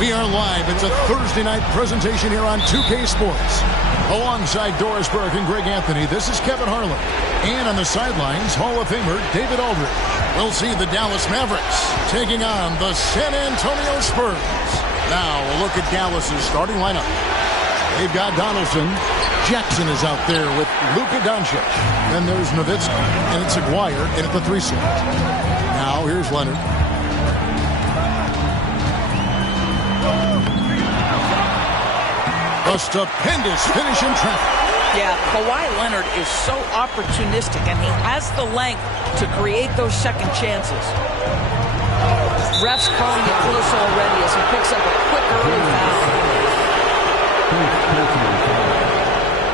We are live. It's a Thursday night presentation here on 2K Sports. Alongside Doris Burke and Greg Anthony, this is Kevin Harlan. And on the sidelines, Hall of Famer David Aldridge. We'll see the Dallas Mavericks taking on the San Antonio Spurs. Now, a look at Dallas's starting lineup. They've got Donaldson. Jackson is out there with Luka Doncic. Then there's Nowitzki, and it's Aguirre in at the 3 slot. Now, here's Leonard. A stupendous finish in traffic. Yeah, Kawhi Leonard is so opportunistic, and he has the length to create those second chances. Refs calling it close already as he picks up a quick early foul.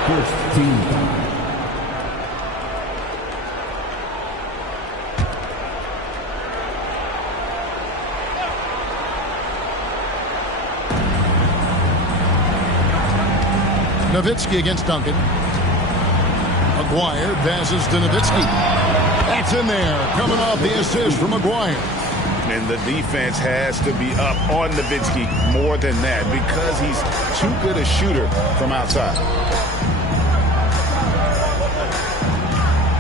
First team foul. Nowitzki against Duncan. Aguirre passes to Nowitzki. That's in there, coming off the assist from Aguirre. And the defense has to be up on Nowitzki more than that because he's too good a shooter from outside.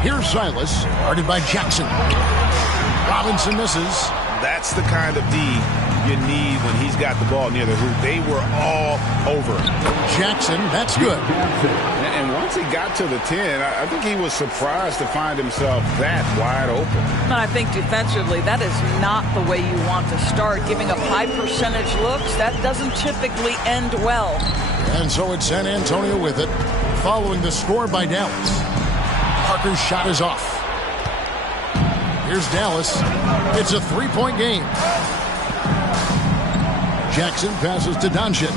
Here's Silas, guarded by Jackson. Robinson misses. That's the kind of D you need when he's got the ball near the hoop. They were all over him. Jackson, that's good. And once he got to the 10, I think he was surprised to find himself that wide open. And I think defensively, that is not the way you want to start. Giving up high percentage looks, that doesn't typically end well. And so it's San Antonio with it, following the score by Dallas. Parker's shot is off. Here's Dallas. It's a 3-point game. Jackson passes to Doncic.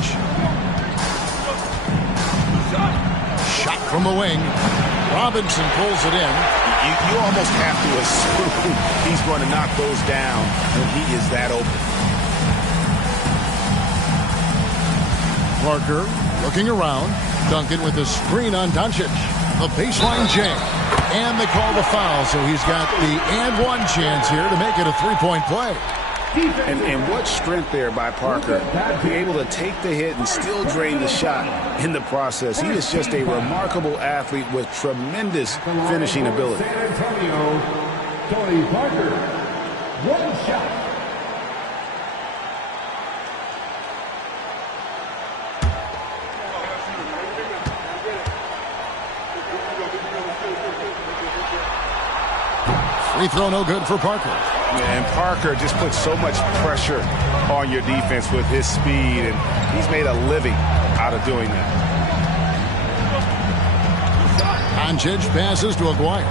Shot from the wing. Robinson pulls it in. You almost have to assume he's going to knock those down when he is that open. Parker looking around. Duncan with a screen on Doncic. A baseline jam. And they call the foul, so he's got the and one chance here to make it a 3-point play. And what strength there by Parker, be able to take the hit and still drain the shot in the process. He is just a remarkable athlete with tremendous finishing ability. San Antonio, Tony Parker, one shot. Free throw no good for Parker. And Parker just puts so much pressure on your defense with his speed, and he's made a living out of doing that. Doncic passes to Aguirre.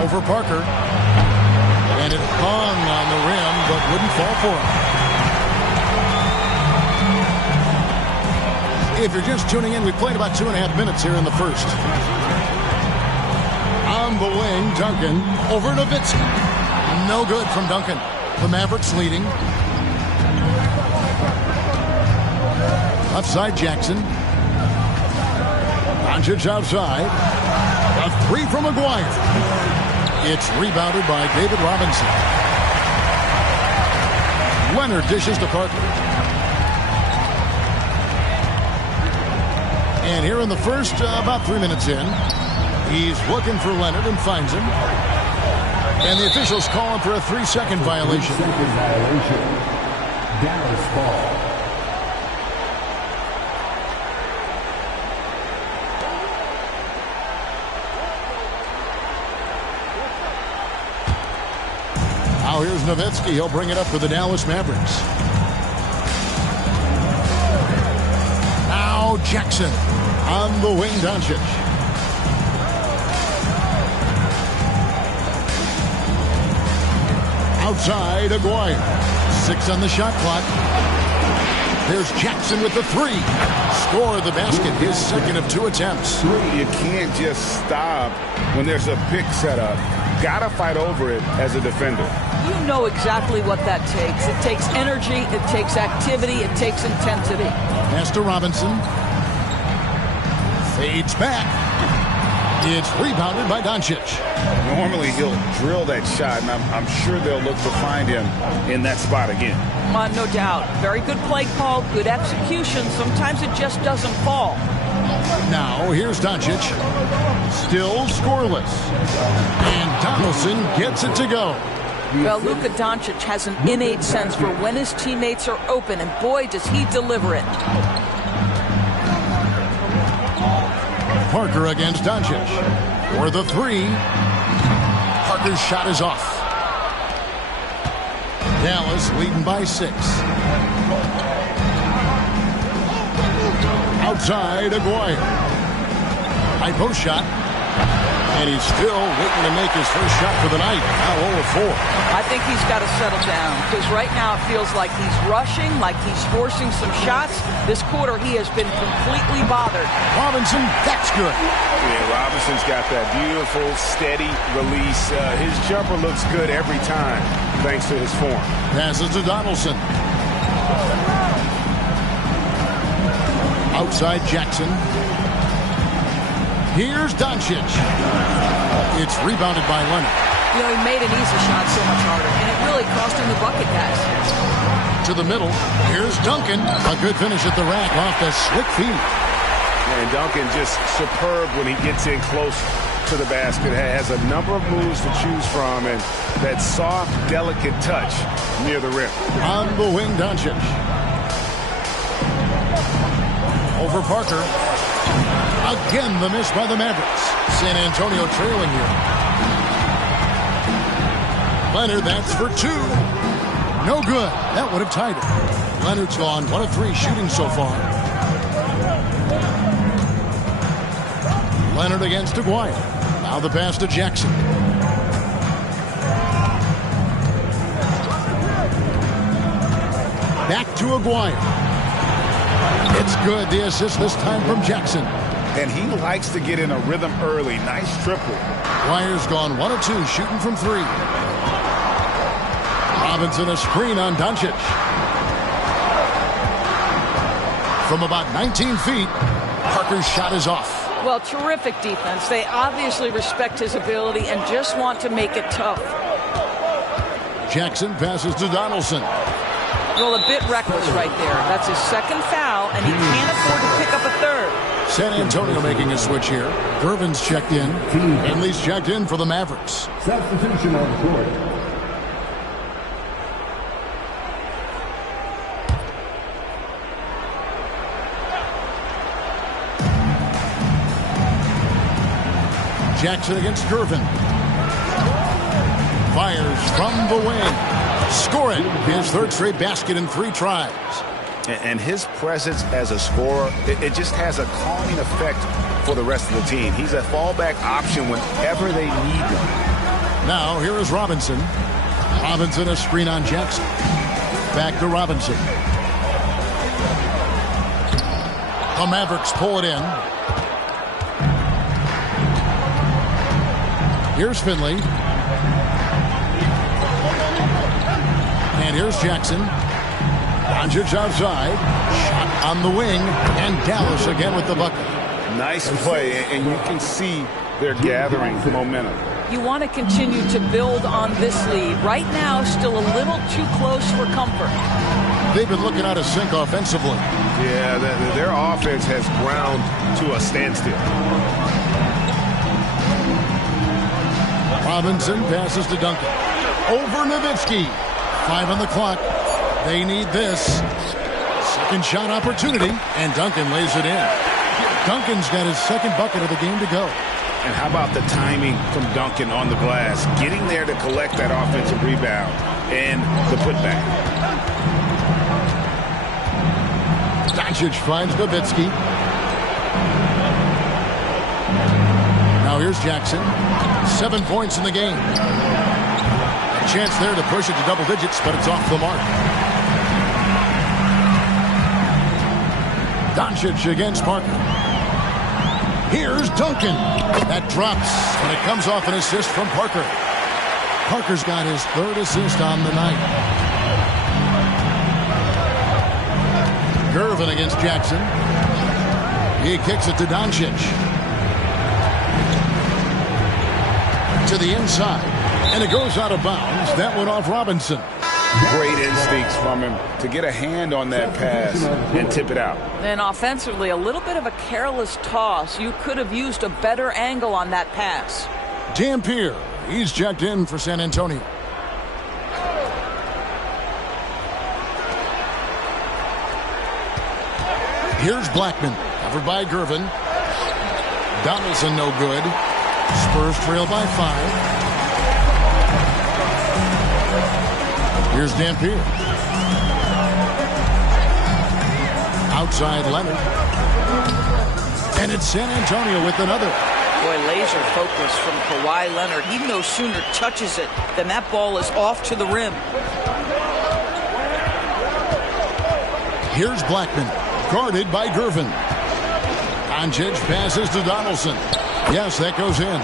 Over Parker. And it hung on the rim, but wouldn't fall for him. If you're just tuning in, we played about 2.5 minutes here in the first. On the wing, Duncan over Nowitzki. No good from Duncan. The Mavericks leading. Left side, Jackson. Doncic outside. A 3 from Aguirre. It's rebounded by David Robinson. Leonard dishes to Parker. And here in the first, about 3 minutes in, he's looking for Leonard and finds him. And the officials call him for a 3-second violation. 3-second violation. Dallas ball. Now here's Nowitzki. He'll bring it up for the Dallas Mavericks. Now Jackson on the wing, Doncic. Outside, Aguirre. 6 on the shot clock. There's Jackson with the 3. Score the basket, his second of 2 attempts. You can't just stop when there's a pick set up. Gotta fight over it as a defender. You know exactly what that takes. It takes energy, it takes activity, it takes intensity. Pass to Robinson. Fades back. It's rebounded by Doncic. Normally he'll drill that shot, and I'm sure they'll look to find him in that spot again. No doubt. Very good play call, good execution. Sometimes it just doesn't fall. Now here's Doncic. Still scoreless. And Donaldson gets it to go. Well, Luka Doncic has an innate sense for when his teammates are open, and boy, does he deliver it. Parker against Doncic. For the three. Parker's shot is off. Dallas leading by 6. Outside, Aguirre. High post shot. And he's still waiting to make his first shot for the night. Now 0 of 4. I think he's got to settle down, because right now it feels like he's rushing, like he's forcing some shots. This quarter he has been completely bothered. Robinson, that's good. Yeah, Robinson's got that beautiful, steady release. His jumper looks good every time, thanks to his form. Passes to Donaldson. Outside Jackson. Here's Doncic. It's rebounded by Leonard. You know, he made an easy shot so much harder, and it really cost him the bucket, guys. To the middle. Here's Duncan. A good finish at the rack off the slick feed. And Duncan just superb when he gets in close to the basket. Has a number of moves to choose from, and that soft, delicate touch near the rim. On the wing, Doncic. Over Parker. Again, the miss by the Mavericks. San Antonio trailing here. Leonard, that's for 2. No good. That would have tied it. Leonard's gone 1 of 3 shooting so far. Leonard against Aguirre. Now the pass to Jackson. Back to Aguirre. It's good. The assist this time from Jackson. And he likes to get in a rhythm early. Nice triple. Aguirre's gone 1 of 2 shooting from 3. Robinson a screen on Doncic. From about 19 feet, Parker's shot is off. Well, terrific defense. They obviously respect his ability and just want to make it tough. Jackson passes to Donaldson. Well, a bit reckless right there. That's his second foul, and he can't afford to pick up a third. San Antonio making a switch here. Gervin's checked in. Henley's checked in for the Mavericks. Substitution on the court. Jackson against Gervin. Fires from the wing. Scoring his third straight basket in 3 tries. And his presence as a scorer, it just has a calming effect for the rest of the team. He's a fallback option whenever they need him. Now here is Robinson. Robinson a screen on Jackson. Back to Robinson. The Mavericks pull it in. Here's Finley. And here's Jackson. Doncic outside. Shot on the wing. And Dallas again with the bucket. Nice play, and you can see they're gathering momentum. You want to continue to build on this lead. Right now, still a little too close for comfort. They've been looking out of sync offensively. Yeah, their offense has ground to a standstill. Robinson passes to Duncan. Over Nowitzki. 5 on the clock. They need this. Second shot opportunity, and Duncan lays it in. Duncan's got his second bucket of the game to go. And how about the timing from Duncan on the glass? Getting there to collect that offensive rebound and the putback. Doncic finds Nowitzki. Now here's Jackson. 7 points in the game. A chance there to push it to double digits, but it's off the mark. Doncic against Parker. Here's Duncan. That drops, and it comes off an assist from Parker. Parker's got his 3rd assist on the night. Gervin against Jackson. He kicks it to Doncic. To the inside. And it goes out of bounds. That went off Robinson. Great instincts from him to get a hand on that pass and tip it out. And offensively, a little bit of a careless toss. You could have used a better angle on that pass. Dampier, he's checked in for San Antonio. Here's Blackman, covered by Gervin. Donaldson no good. Spurs trail by 5. Here's Dampier. Outside Leonard. And it's San Antonio with another. Boy, laser focus from Kawhi Leonard. He no sooner touches it than that ball is off to the rim. Here's Blackman, guarded by Gervin. Doncic passes to Donaldson. Yes, that goes in.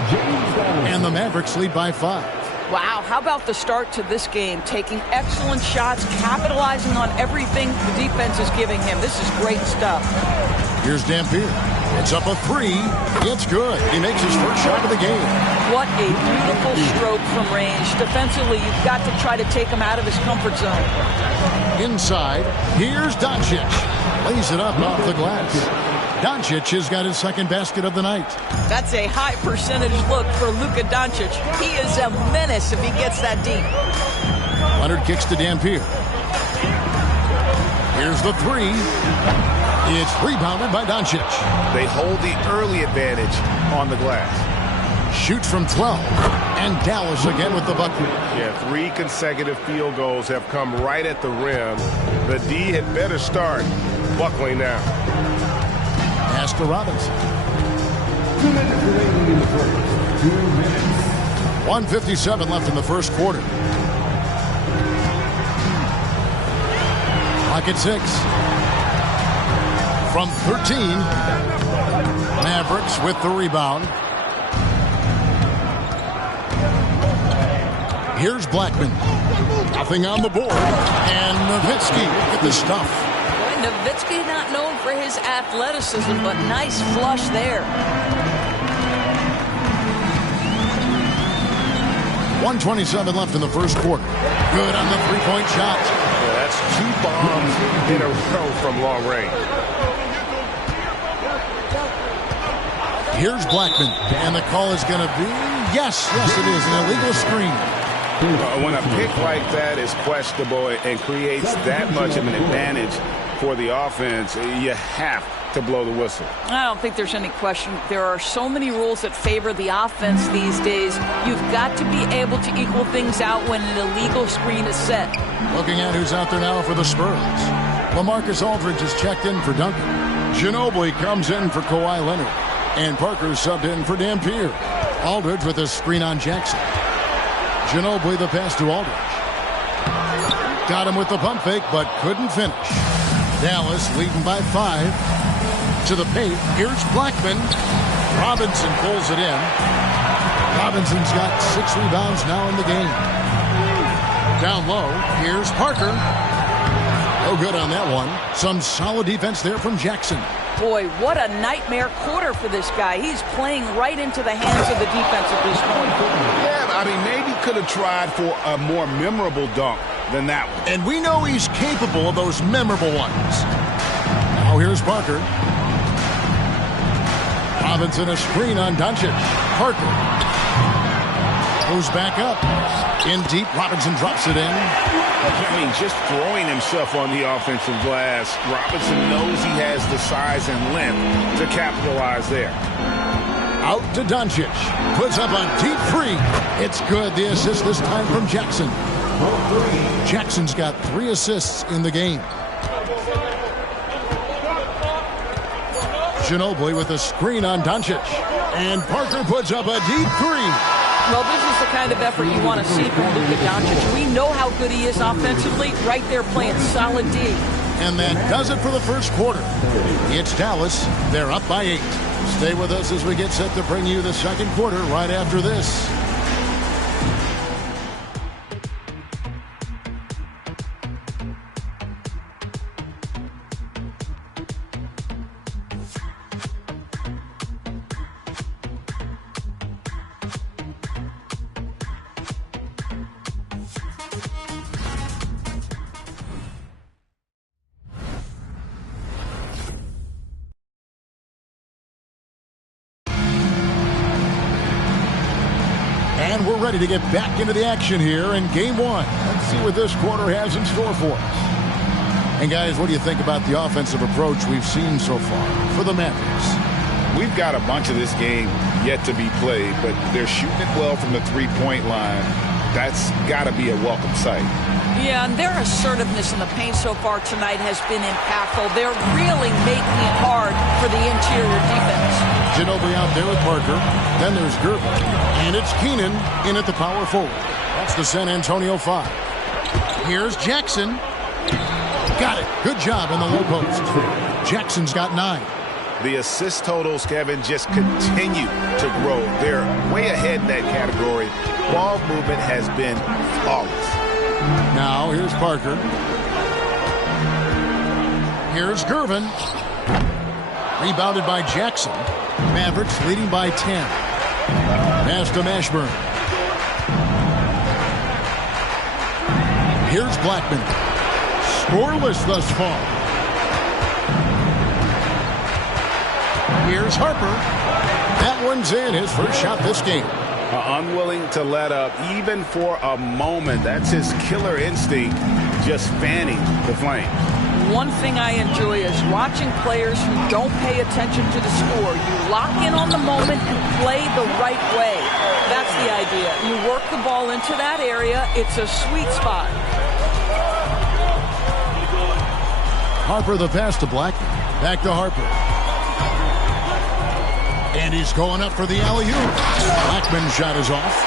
And the Mavericks lead by 5. Wow, how about the start to this game? Taking excellent shots, capitalizing on everything the defense is giving him. This is great stuff. Here's Dampier. It's up a 3. It's good. He makes his first shot of the game. What a beautiful stroke from range. Defensively, you've got to try to take him out of his comfort zone. Inside, here's Doncic. Lays it up off the glass. Doncic has got his second basket of the night. That's a high percentage look for Luka Doncic. He is a menace if he gets that deep. Leonard kicks to Dampier. Here's the 3. It's rebounded by Doncic. They hold the early advantage on the glass. Shoots from 12. And Dallas again with the bucket. Yeah, 3 consecutive field goals have come right at the rim. The D had better start buckling now. Pass to Robinson. 2 minutes remaining in the first. 2 minutes. 1:57 left in the first quarter. Clock at 6. From 13. Mavericks with the rebound. Here's Blackman. Nothing on the board. And Nowitzki with the stuff. Nowitzki not known for his athleticism, but nice flush there. 1:27 left in the first quarter. Good on the three-point shot. Yeah, that's 2 bombs in a row from long range. Here's Blackman. And the call is going to be, yes, it is, an illegal screen. When a pick like that is questionable and creates that much of an advantage for the offense, you have to blow the whistle. I don't think there's any question. There are so many rules that favor the offense these days. You've got to be able to equal things out when an illegal screen is set. Looking at who's out there now for the Spurs. LaMarcus Aldridge is checked in for Duncan. Ginobili comes in for Kawhi Leonard. And Parker subbed in for Dampier. Aldridge with a screen on Jackson. Ginobili the pass to Aldridge. Got him with the pump fake, but couldn't finish. Dallas leading by 5. To the paint. Here's Blackman. Robinson pulls it in. Robinson's got 6 rebounds now in the game. Down low. Here's Parker. No good on that one. Some solid defense there from Jackson. Boy, what a nightmare quarter for this guy. He's playing right into the hands of the defense at this point. Yeah, I mean, maybe could have tried for a more memorable dunk than that one. And we know he's capable of those memorable ones. Now here's Parker. Robinson a screen on Doncic. Parker goes back up. In deep, Robinson drops it in. I mean, just throwing himself on the offensive glass, Robinson knows he has the size and length to capitalize there. Out to Doncic. Puts up a deep 3. It's good. The assist this time from Jackson. Jackson's got 3 assists in the game. Ginobili with a screen on Doncic. And Parker puts up a deep 3. Well, this is the kind of effort you want to see from Luka Doncic. We know how good he is offensively. Right there playing solid D. And that does it for the first quarter. It's Dallas. They're up by 8. Stay with us as we get set to bring you the second quarter right after this. ready to get back into the action here in Game 1. Let's see what this quarter has in store for us. And guys, what do you think about the offensive approach we've seen so far for the Mavericks? We've got a bunch of this game yet to be played, but they're shooting it well from the three-point line. That's got to be a welcome sight. Yeah, and their assertiveness in the paint so far tonight has been impactful. They're really making it hard for the interior defense. Ginobili out there with Parker. Then there's Gervin. And it's Keenan in at the power forward. That's the San Antonio 5. Here's Jackson. Got it. Good job in the low post. Jackson's got 9. The assist totals, Kevin, just continue to grow. They're way ahead in that category. Ball movement has been flawless. Now here's Parker. Here's Gervin. Rebounded by Jackson. Mavericks leading by 10. Pass to Mashburn. Here's Blackman. Scoreless thus far. Here's Harper. That one's in. His first shot this game. Unwilling to let up even for a moment. That's his killer instinct, just fanning the flame. One thing I enjoy is watching players who don't pay attention to the score. You lock in on the moment and play the right way. That's the idea. You work the ball into that area. It's a sweet spot. Harper the pass to Blackman. Back to Harper. And he's going up for the alley-oop. Blackman's shot is off.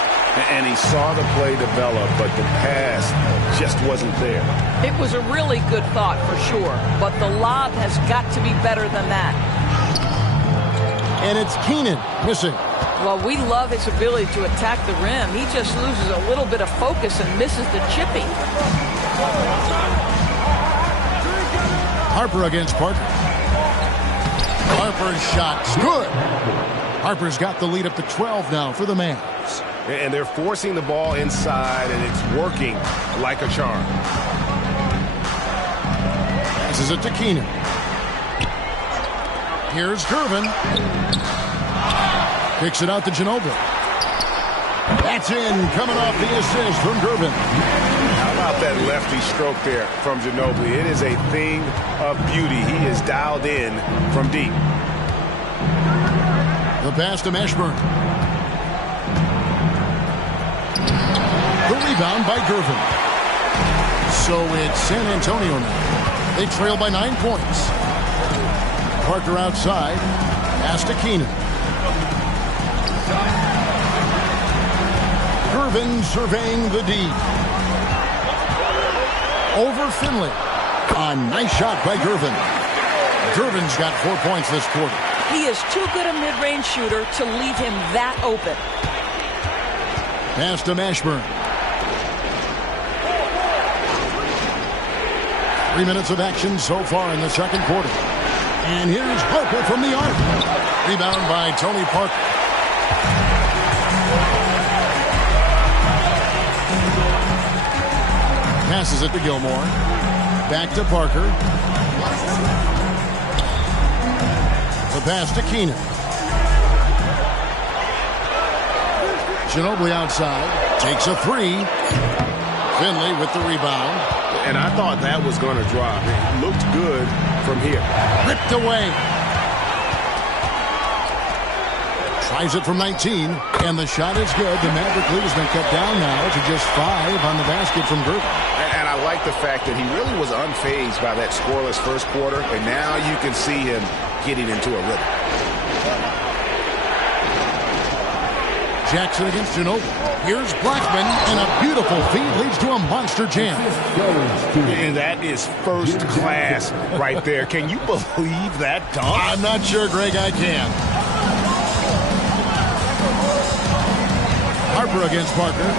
And he saw the play develop, but the pass just wasn't there. It was a really good thought for sure, but the lob has got to be better than that. And it's Keenan missing. Well, we love his ability to attack the rim. He just loses a little bit of focus and misses the chipping. Harper against Parker. Harper's shot's good. Harper's got the lead up to 12 now for the Mavs. And they're forcing the ball inside, and it's working like a charm. Passes it to Keenan. Here's Gervin. Kicks it out to Ginobili. That's in, coming off the assist from Gervin. How about that lefty stroke there from Ginobili? It is a thing of beauty. He is dialed in from deep. The pass to Mashburn. The rebound by Gervin. So it's San Antonio now. They trail by 9 points. Parker outside. Pass to Keenan. Gervin surveying the D. Over Finley. A nice shot by Gervin. Gervin's got 4 points this quarter. He is too good a mid-range shooter to leave him that open. Pass to Mashburn. 3 minutes of action so far in the second quarter. And here's Harper from the arc. Rebound by Tony Parker. Passes it to Gilmore. Back to Parker. The pass to Keenan. Ginobili outside. Takes a 3. Finley with the rebound. And I thought that was going to drop. It looked good from here. Ripped away. Tries it from 19. And the shot is good. The Maverick lead has been cut down now to just 5 on the basket from Gervin. And I like the fact that he really was unfazed by that scoreless first quarter. And now you can see him getting into a rhythm. Jackson against Ginobili. Here's Blackman, and a beautiful feed leads to a monster jam. And that is first class right there. Can you believe that dunk? I'm not sure, Greg, I can. Harper against Parker.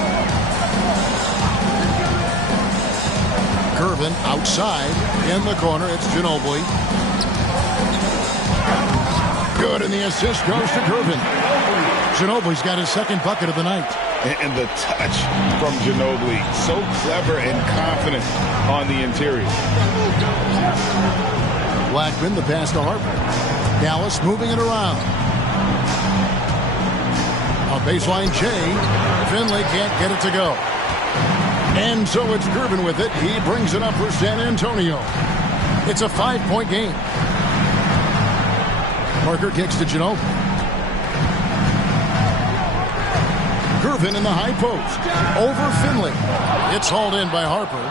Gervin outside in the corner. It's Ginobili. Good, and the assist goes to Gervin. Ginobili's got his second bucket of the night. And the touch from Ginobili, so clever and confident on the interior. Blackman, the pass to Harper. Dallas moving it around. A Baseline Jay. Finley can't get it to go. And so it's Gervin with it. He brings it up for San Antonio. It's a 5-point game. Parker kicks to Ginobili. Gervin in the high post. Over Finley. It's hauled in by Harper.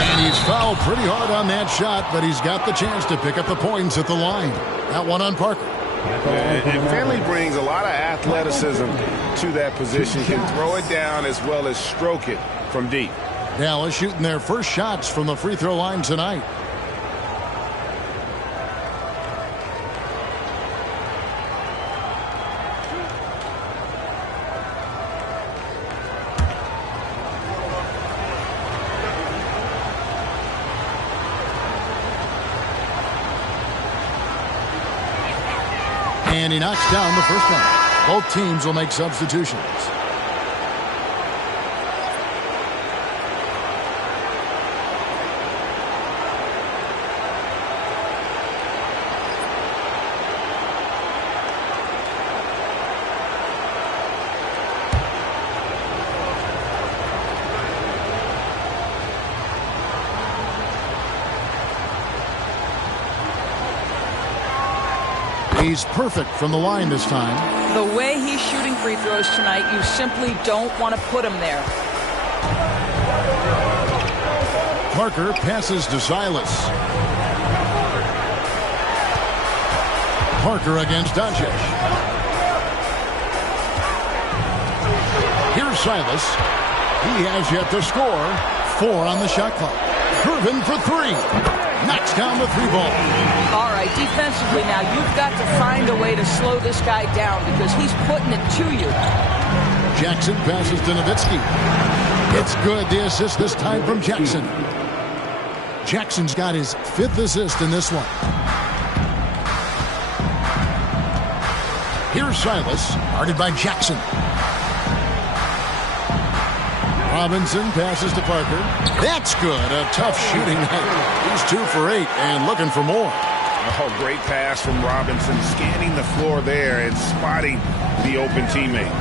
And he's fouled pretty hard on that shot, but he's got the chance to pick up the points at the line. That one on Parker. And Finley brings a lot of athleticism to that position. Can throw it down as well as stroke it from deep. Dallas shooting their first shots from the free throw line tonight. And he knocks down the first one. Both teams will make substitutions. He's perfect from the line this time. The way he's shooting free throws tonight, you simply don't want to put him there. Parker passes to Silas. Parker against Doncic. Here's Silas. He has yet to score. 4 on the shot clock. Gervin for 3. Knocks down the 3 ball. All right, defensively now, you've got to find a way to slow this guy down because he's putting it to you. Jackson passes to Nowitzki. It's good. The assist this time from Jackson. Jackson's got his 5th assist in this one. Here's Silas, guarded by Jackson. Robinson passes to Parker. That's good. A tough shooting night. He's 2 for 8 and looking for more. Oh, great pass from Robinson, scanning the floor there and spotting the open teammate.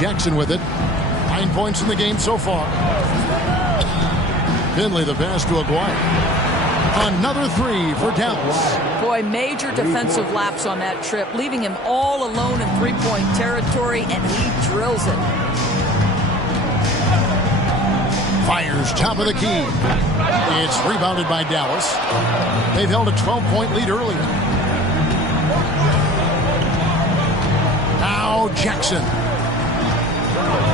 Jackson with it. 9 points in the game so far. Finley the pass to Aguirre. Another 3 for Dallas. Boy, major defensive lapse on that trip, leaving him all alone in three-point territory, and he drills it. Fires top of the key. It's rebounded by Dallas. They've held a 12-point lead earlier. Now Jackson.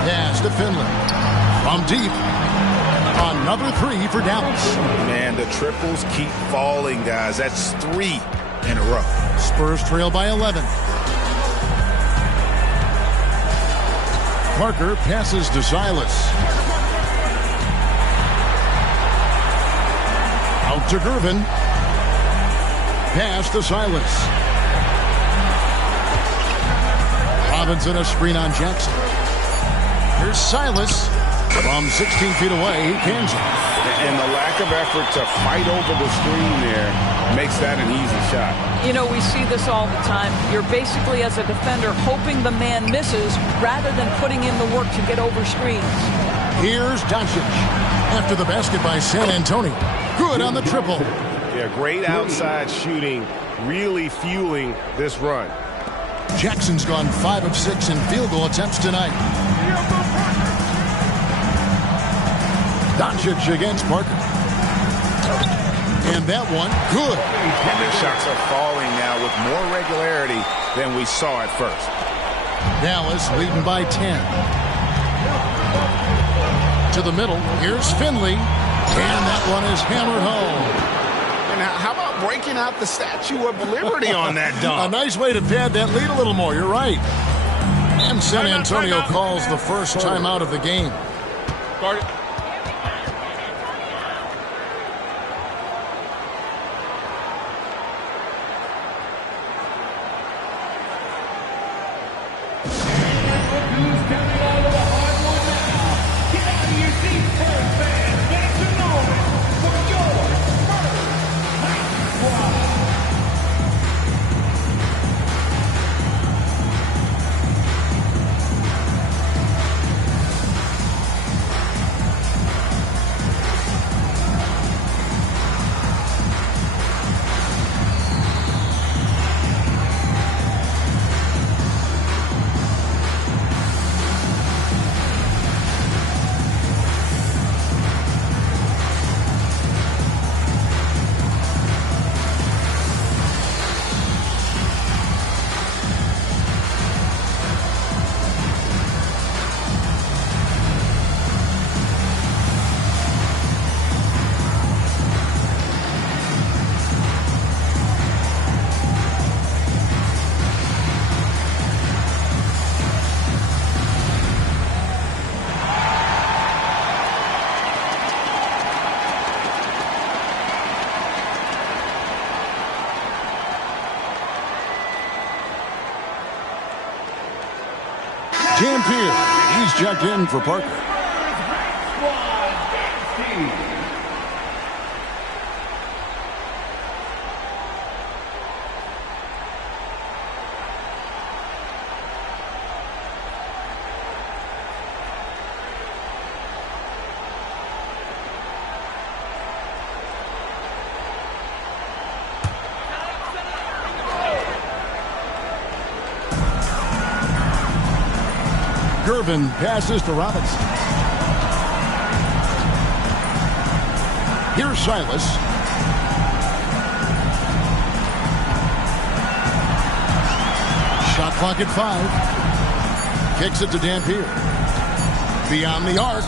Pass to Finley. From deep. Another 3 for Dallas. Man, the triples keep falling, guys. That's 3 in a row. Spurs trail by 11. Parker passes to Silas. Out to Gervin. Pass to Silas. Robinson a screen on Jackson. Here's Silas. From 16 feet away, he cans it. And the lack of effort to fight over the screen there makes that an easy shot. You know, we see this all the time. You're basically, as a defender, hoping the man misses rather than putting in the work to get over screens. Here's Doncic. After the basket by San Antonio. Good on the triple. Yeah, great outside shooting, really fueling this run. Jackson's gone 5 of 6 in field goal attempts tonight. Doncic against Parker. And that one, good. And their shots are falling now with more regularity than we saw at first. Dallas leading by 10. To the middle, here's Finley. And that one is hammered home. And how about breaking out the Statue of Liberty on that dunk? A nice way to pad that lead a little more, you're right. And San Antonio calls the first timeout of the game. Guard it. Dampier, he's checked in for Parker. Gervin passes to Robinson. Here's Silas. Shot clock at 5. Kicks it to Dampier. Beyond the arc.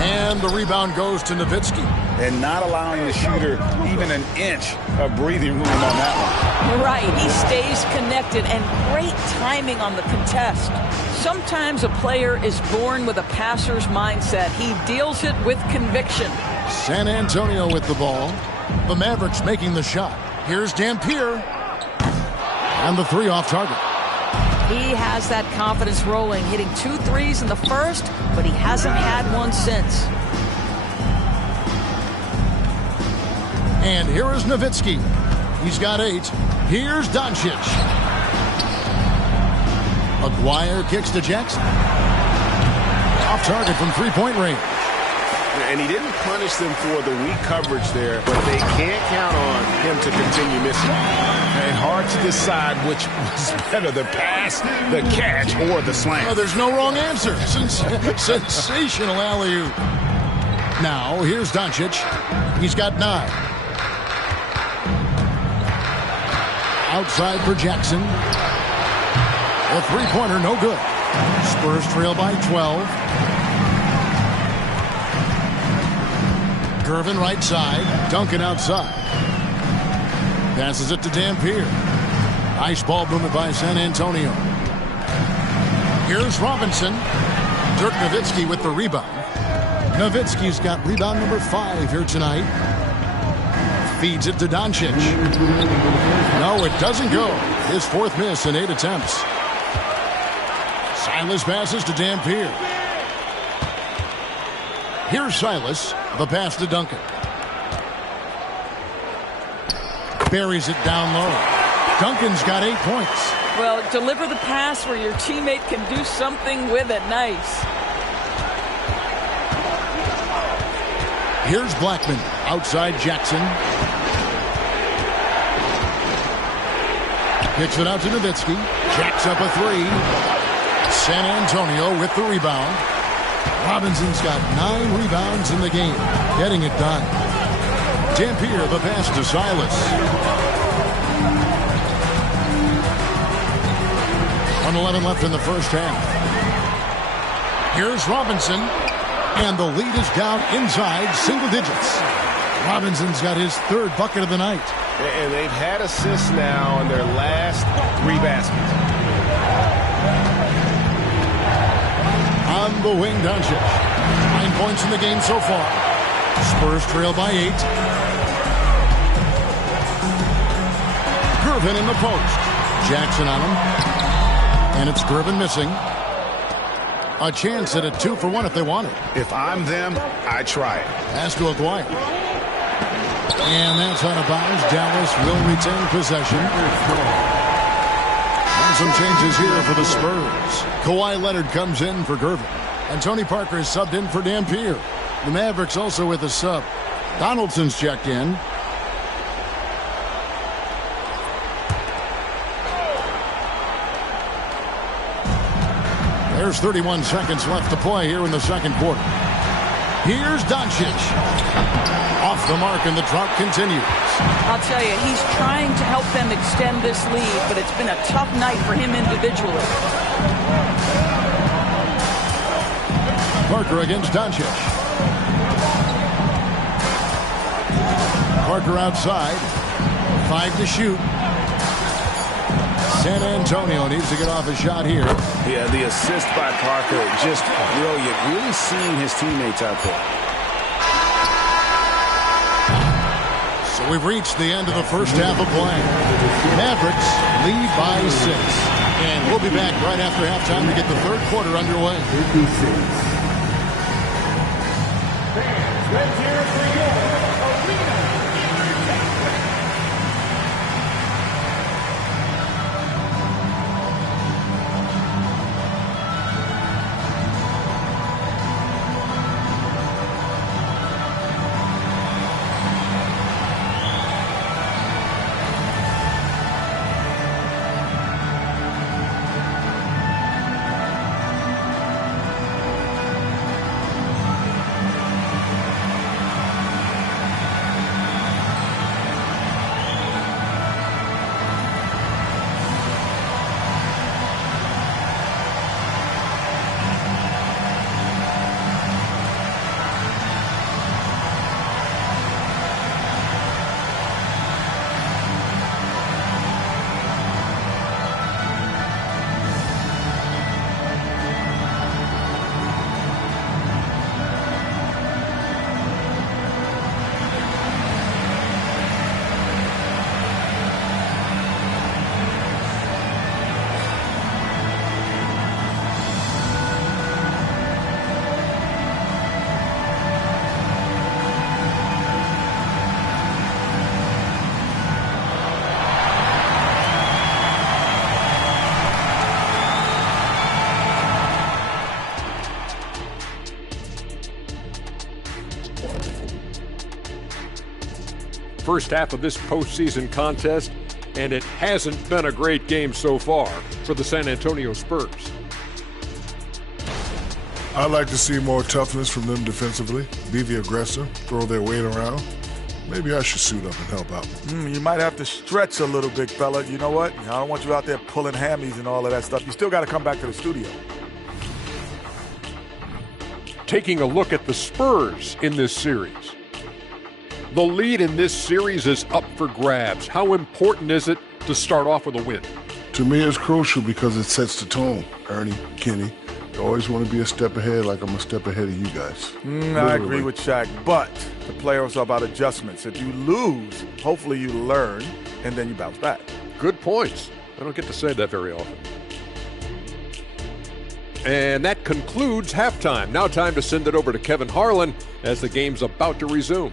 And the rebound goes to Nowitzki. And not allowing the shooter even an inch of breathing room on that one. Right, he stays connected, and great timing on the contest. Sometimes a player is born with a passer's mindset. He deals it with conviction. San Antonio with the ball. The Mavericks making the shot. Here's Dampier. And the 3 off target. He has that confidence rolling, hitting 2 threes in the first, but he hasn't had one since. And here is Nowitzki. He's got 8. Here's Doncic. Aguirre kicks to Jackson. Off target from 3-point range. And he didn't punish them for the weak coverage there, but they can't count on him to continue missing. And hard to decide which was better, the pass, the catch, or the slam. Oh, there's no wrong answer. Sensational alley-oop. Now, here's Doncic. He's got 9. Outside for Jackson. A 3-pointer, no good. Spurs trail by 12. Gervin right side. Duncan outside. Passes it to Dampier. Nice ball movement by San Antonio. Here's Robinson. Dirk Nowitzki with the rebound. Nowitzki's got rebound number 5 here tonight. Feeds it to Doncic. No, it doesn't go. His 4th miss in 8 attempts. Silas passes to Dampier. Here's Silas. The pass to Duncan. Buries it down low. Duncan's got 8 points. Well, deliver the pass where your teammate can do something with it. Nice. Here's Blackman. Outside Jackson. Kicks it out to Nowitzki. Jacks up a 3. San Antonio with the rebound. Robinson's got 9 rebounds in the game. Getting it done. Dampier, the pass to Silas. 1:11 left in the first half. Here's Robinson. And the lead is down inside single digits. Robinson's got his 3rd bucket of the night. And they've had assists now in their last 3 baskets. On the wing, Doncic. 9 points in the game so far. Spurs trail by 8. Gervin in the post. Jackson on him. And it's Gervin missing. A chance at a 2-for-1 if they want it. If I'm them, I try it. Pass to Aguirre. And that's out of bounds. Dallas will retain possession. And some changes here for the Spurs. Kawhi Leonard comes in for Gervin. And Tony Parker is subbed in for Dampier. The Mavericks also with a sub. Donaldson's checked in. There's 31 seconds left to play here in the second quarter. Here's Doncic. Off the mark, and the drought continues. I'll tell you, he's trying to help them extend this lead, but it's been a tough night for him individually. Parker against Doncic. Parker outside. 5 to shoot. San Antonio needs to get off a shot here. Yeah, the assist by Parker, just brilliant. Really seeing his teammates out there. So we've reached the end of the first half of play. Mavericks lead by 6. And we'll be back right after halftime to get the third quarter underway. 56. Fans, let's hear it for your arena entertainment. First half of this postseason contest, and it hasn't been a great game so far for the San Antonio Spurs. I'd like to see more toughness from them defensively, be the aggressor, throw their weight around. Maybe I should suit up and help out. You might have to stretch a little, big fella. You know what? I don't want you out there pulling hammies and all of that stuff. You still got to come back to the studio. Taking a look at the Spurs in this series. The lead in this series is up for grabs. How important is it to start off with a win? To me, it's crucial because it sets the tone. Ernie, Kenny, you always want to be a step ahead like I'm a step ahead of you guys. I agree with Shaq, but the playoffs are about adjustments. If you lose, hopefully you learn, and then you bounce back. Good points. I don't get to say that very often. And that concludes halftime. Now time to send it over to Kevin Harlan as the game's about to resume.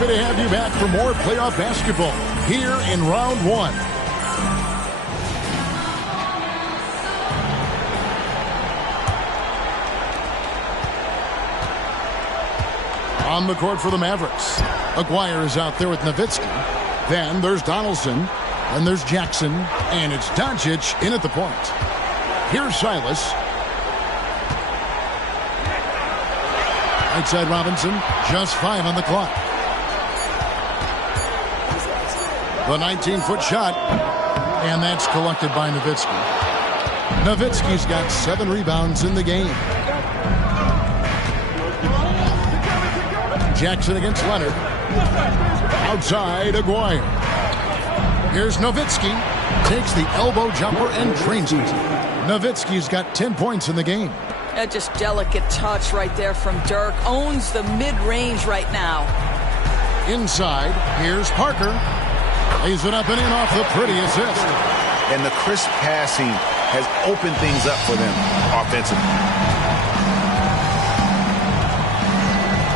To have you back for more playoff basketball here in round one. On the court for the Mavericks, Aguirre is out there with Nowitzki. Then there's Donaldson, and there's Jackson, and it's Doncic in at the point. Here's Silas. Right side Robinson, just 5 on the clock. The 19-foot shot, and that's collected by Nowitzki. Nowitzki's got 7 rebounds in the game. Jackson against Leonard. Outside, Aguirre. Here's Nowitzki. Takes the elbow jumper and drains it. Nowitzki's got 10 points in the game. Just delicate touch right there from Dirk. Owns the mid-range right now. Inside, here's Parker. Lays it up and in off the pretty assist. And the crisp passing has opened things up for them offensively.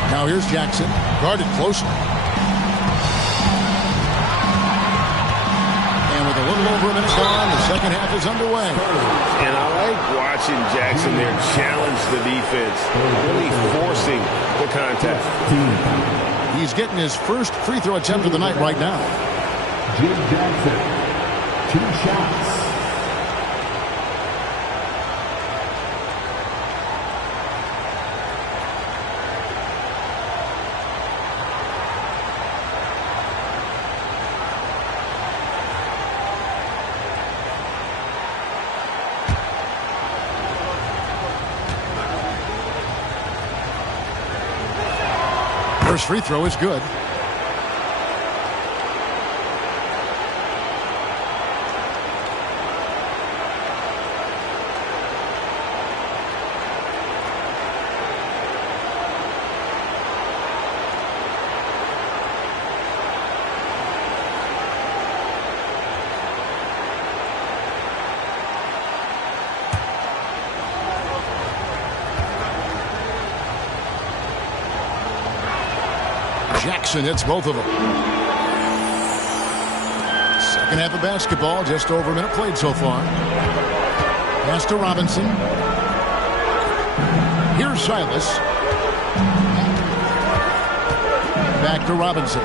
Now here's Jackson, guarded closely. And with a little over a minute gone, the second half is underway. And I like watching Jackson there challenge the defense, really forcing the contact. He's getting his first free throw attempt of the night right now. Jim Jackson, 2 shots. First free throw is good. Jackson hits both of them. Second half of basketball, just over a minute played so far. Pass to Robinson. Here's Silas. Back to Robinson.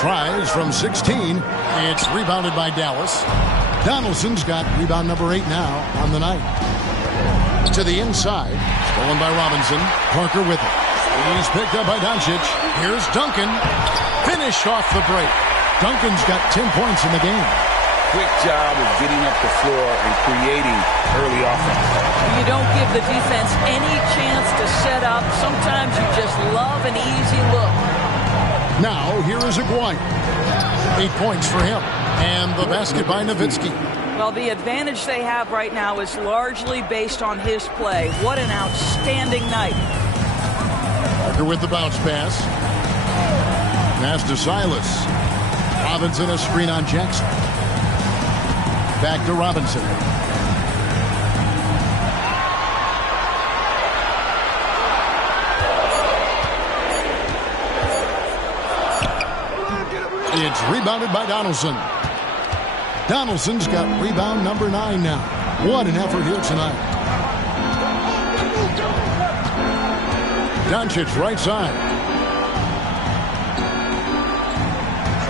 Tries from 16. It's rebounded by Dallas. Donaldson's got rebound number 8 now on the night. To the inside. Stolen by Robinson. Parker with it. He's picked up by Doncic. Here's Duncan. Finish off the break. Duncan's got 10 points in the game. Quick job of getting up the floor and creating early offense. You don't give the defense any chance to set up. Sometimes you just love an easy look. Now, here is Aguirre. 8 points for him. And the basket by Nowitzki. Well, the advantage they have right now is largely based on his play. What an outstanding night. Parker with the bounce pass. Pass to Silas. Robinson a screen on Jackson. Back to Robinson. It's rebounded by Donaldson. Donaldson's got rebound number 9 now. What an effort here tonight. Doncic right side.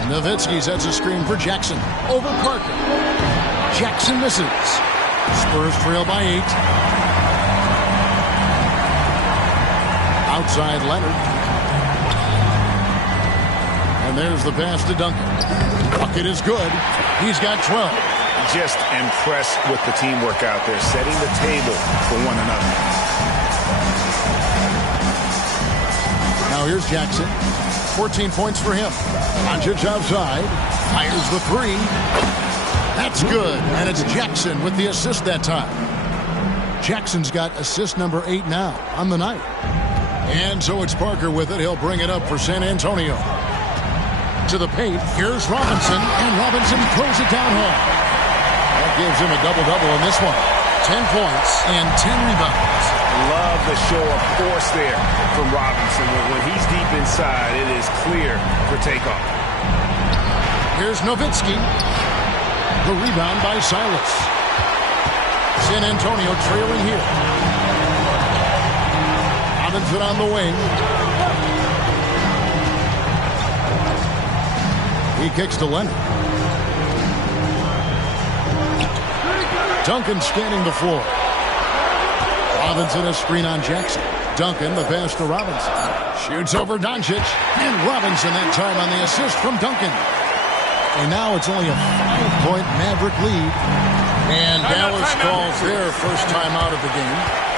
Nowitzki sets a screen for Jackson. Over Parker. Jackson misses. Spurs trail by 8. Outside Leonard. And there's the pass to Duncan. Bucket is good. He's got 12. Just impressed with the teamwork out there, setting the table for one another. Now here's Jackson. 14 points for him. Doncic outside. Fires the 3. That's good. And it's Jackson with the assist that time. Jackson's got assist number 8 now on the night. And so it's Parker with it. He'll bring it up for San Antonio. To the paint. Here's Robinson. And Robinson throws it down home. That gives him a double-double in this one. 10 points and 10 rebounds. Love the show of force there from Robinson. When he's deep inside, it is clear for takeoff. Here's Nowitzki. The rebound by Silas. San Antonio trailing here. Robinson on the wing. He kicks to Leonard. Duncan scanning the floor. Robinson a screen on Jackson. Duncan the pass to Robinson. Shoots over Doncic. And Robinson that time on the assist from Duncan. And now it's only a 5-point Maverick lead. And Dallas calls their first time out of the game.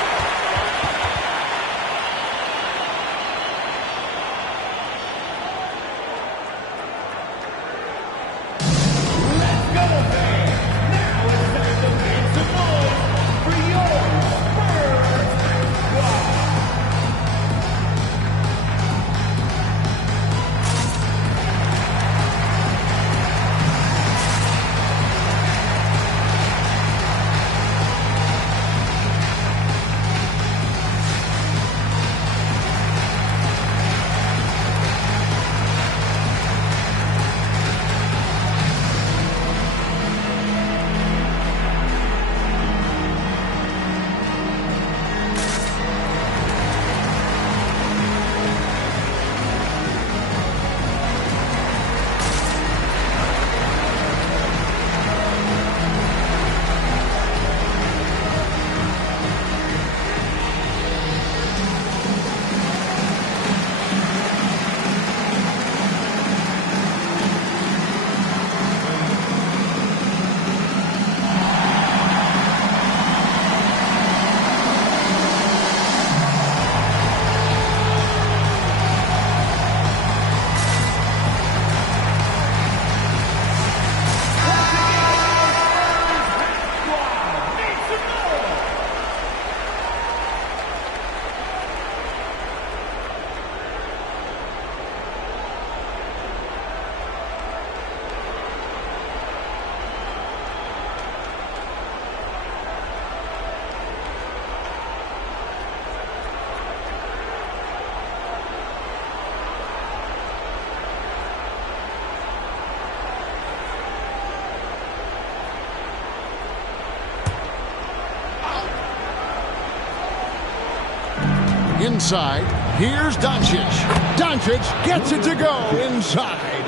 Inside, here's Doncic. Doncic gets it to go inside.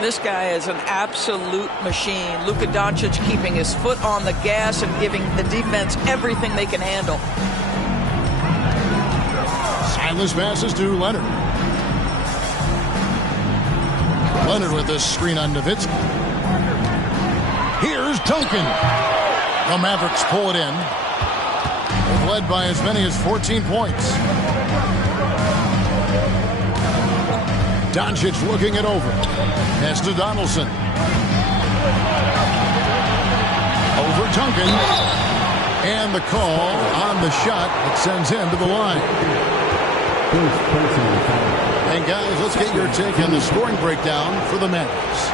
This guy is an absolute machine. Luka Doncic keeping his foot on the gas and giving the defense everything they can handle. Silas passes to Leonard. Leonard with this screen on Nowitzki. Here's Duncan. The Mavericks pull it in. They've led by as many as 14 points. Doncic looking it over. Pass to Donaldson. Over Duncan. And the call on the shot that sends him to the line. And guys, let's get your take on the scoring breakdown for the Mavericks.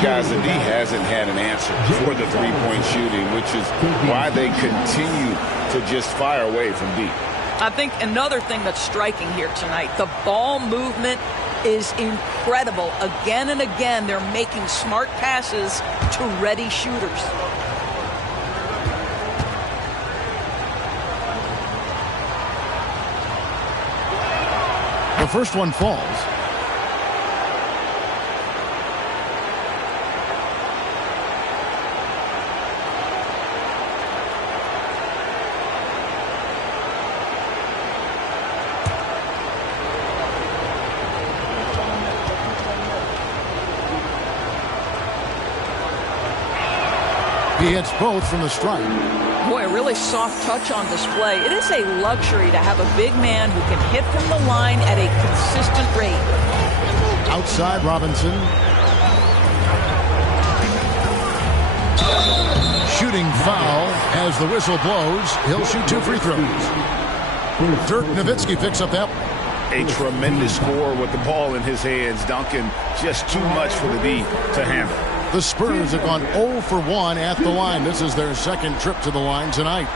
Guys, the D hasn't had an answer for the three-point shooting, which is why they continue to just fire away from deep. I think another thing that's striking here tonight, the ball movement is incredible. Again and again, they're making smart passes to ready shooters. The first one falls. He hits both from the stripe. Boy, a really soft touch on display. It is a luxury to have a big man who can hit from the line at a consistent rate. Outside Robinson. Shooting foul as the whistle blows. He'll shoot 2 free throws. Dirk Nowitzki picks up that one. A tremendous score with the ball in his hands. Duncan just too much for the D to handle. The Spurs have gone 0 for 1 at the line. This is their second trip to the line tonight.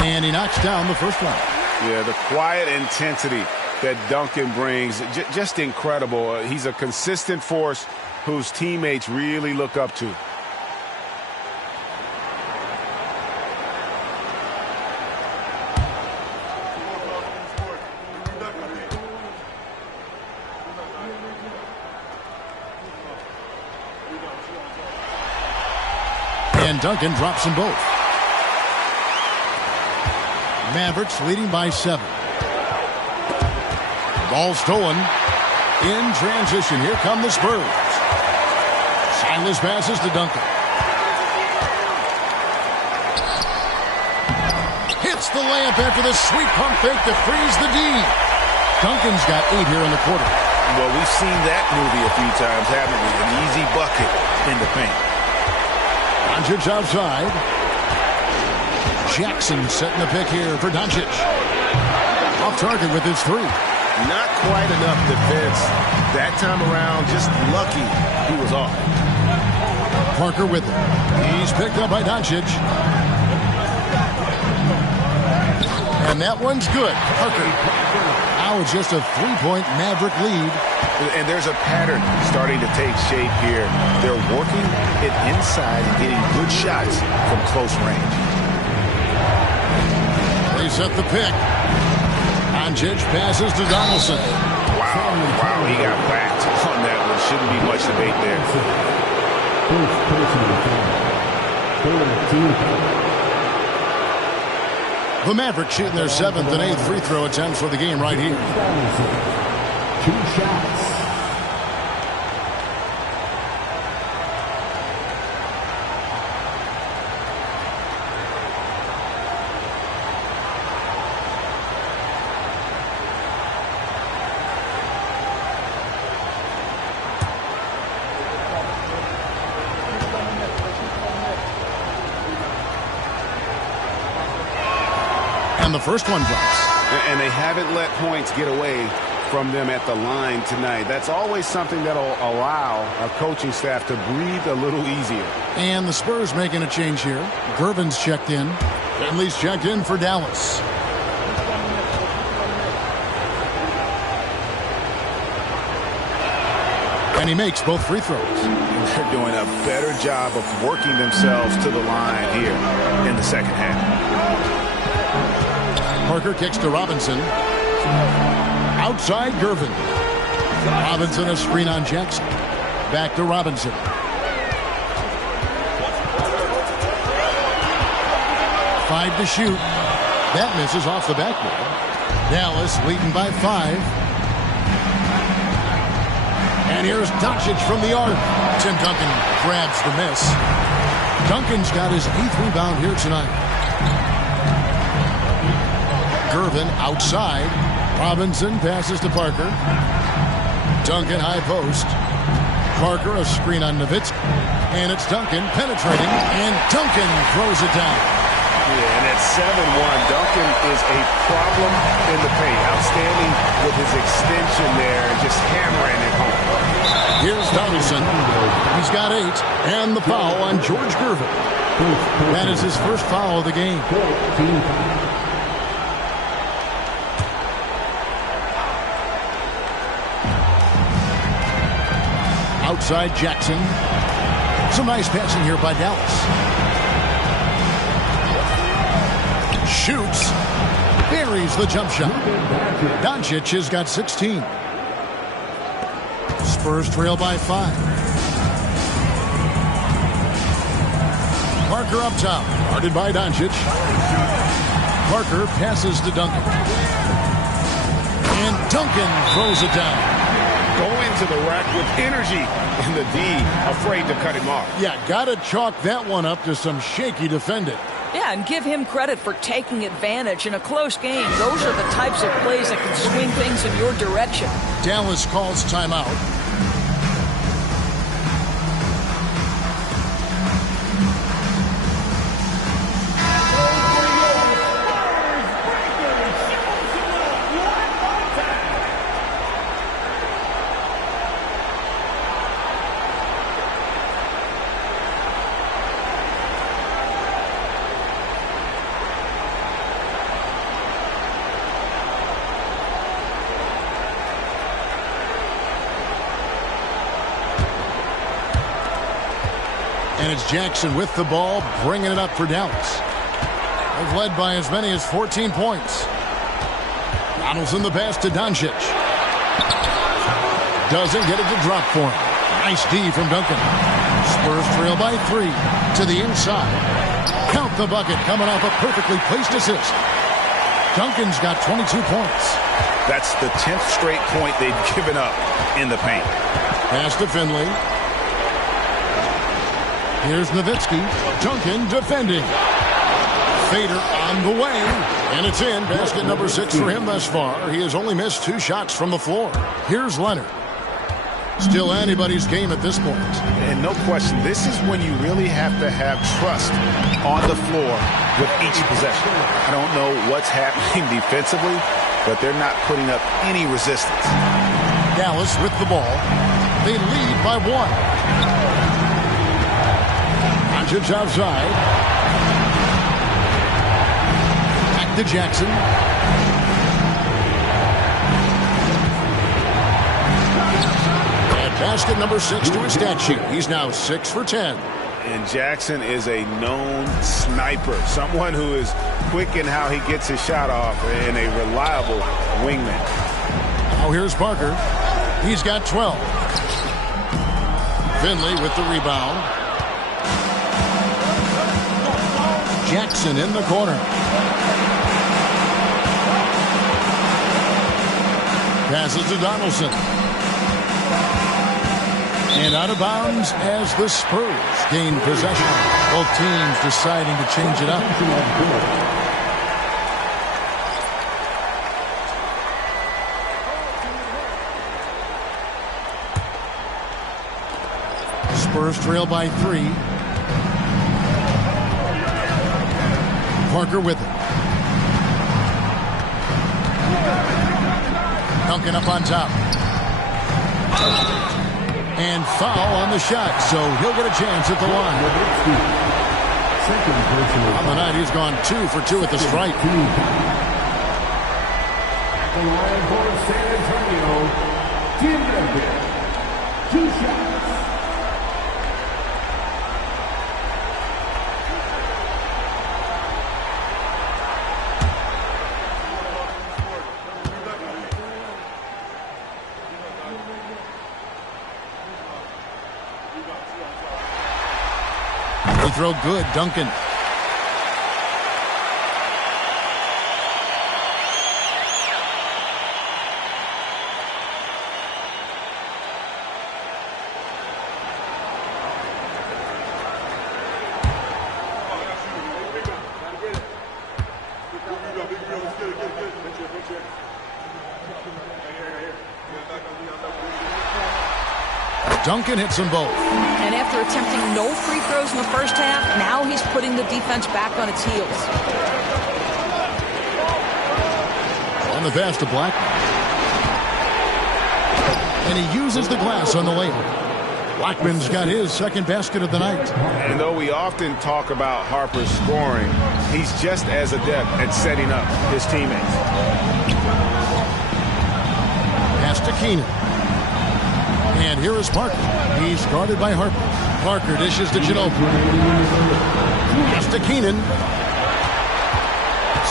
And he knocks down the first one. Yeah, the quiet intensity that Duncan brings, just incredible. He's a consistent force whose teammates really look up to. And Duncan drops them both. Mavericks leading by 7. Ball stolen. In transition, here come the Spurs. Silas passes to Duncan. Hits the layup after the sweet pump fake to freeze the D. Duncan's got 8 here in the quarter. Well, we've seen that movie a few times, haven't we? An easy bucket in the paint. Doncic outside. Jackson setting the pick here for Doncic. Off target with his 3. Not quite enough defense that time around. Just lucky he was off. Parker with him. He's picked up by Doncic. And that one's good. Parker. Now it's just a 3-point Maverick lead. And there's a pattern starting to take shape here. They're working it inside and getting good shots from close range. They set the pick. Doncic passes to Donaldson. Wow, he got whacked on that one. Shouldn't be much debate there. The Mavericks shooting their 7th and 8th free throw attempts for the game right here. 2 shots. And the first one drops. And they haven't let points get away from them at the line tonight. That's always something that will allow our coaching staff to breathe a little easier. And the Spurs making a change here. Gervin's checked in. Finley's checked in for Dallas. And he makes both free throws. They're doing a better job of working themselves to the line here in the second half. Parker kicks to Robinson. Outside Gervin. Robinson a screen on Jackson. Back to Robinson. Five to shoot. That misses off the backboard. Dallas leading by 5. And here's Doncic from the arc. Tim Duncan grabs the miss. Duncan's got his 8th rebound here tonight. Gervin outside. Robinson passes to Parker. Duncan high post. Parker a screen on Nowitzki. And it's Duncan penetrating. And Duncan throws it down. Yeah, and at 7-1, Duncan is a problem in the paint. Outstanding with his extension there and just hammering it home. Here's Donaldson. He's got 8. And the foul on George Gervin. That is his first foul of the game. Outside Jackson. Some nice passing here by Dallas. Shoots. Buries the jump shot. Doncic has got 16. Spurs trail by 5. Parker up top. Guarded by Doncic. Parker passes to Duncan. And Duncan throws it down. Go into the rack with energy, and the D afraid to cut him off. Yeah, gotta chalk that one up to some shaky defending. Yeah, and give him credit for taking advantage in a close game. Those are the types of plays that can swing things in your direction. Dallas calls timeout. And it's Jackson with the ball, bringing it up for Dallas. They've led by as many as 14 points. Donaldson the pass to Doncic. Doesn't get it to drop for him. Nice D from Duncan. Spurs trail by 3 to the inside. Count the bucket coming off a perfectly placed assist. Duncan's got 22 points. That's the 10th straight point they've given up in the paint. Pass to Finley. Here's Nowitzki. Duncan defending. Fader on the way. And it's in. Basket number 6 for him thus far. He has only missed 2 shots from the floor. Here's Leonard. Still anybody's game at this point. And no question, this is when you really have to have trust on the floor with each possession. I don't know what's happening defensively, but they're not putting up any resistance. Dallas with the ball. They lead by 1. Doncic outside. Back to Jackson. And basket number 6 to his stat sheet. He's now 6 for 10. And Jackson is a known sniper, someone who is quick in how he gets his shot off, and a reliable wingman. Now here's Parker. He's got 12. Finley with the rebound. Jackson in the corner. Passes to Donaldson. And out of bounds as the Spurs gain possession. Both teams deciding to change it up. Spurs trail by 3. Parker with it. Duncan up on top. And foul on the shot, so he'll get a chance at the line. On the night, he's gone 2 for 2 at the stripe. The line for San Antonio, Tim Duncan. 2 shots. Free throw good, Duncan. Duncan hits them both. And after attempting no free throws in the first half, now he's putting the defense back on its heels. On the pass to Blackman. And he uses the glass on the layup. Blackman's got his second basket of the night. And though we often talk about Harper's scoring, he's just as adept at setting up his teammates. Pass to Keenan. And here is Parker. He's guarded by Harper. Parker dishes to Ginobili. Pass to Keenan.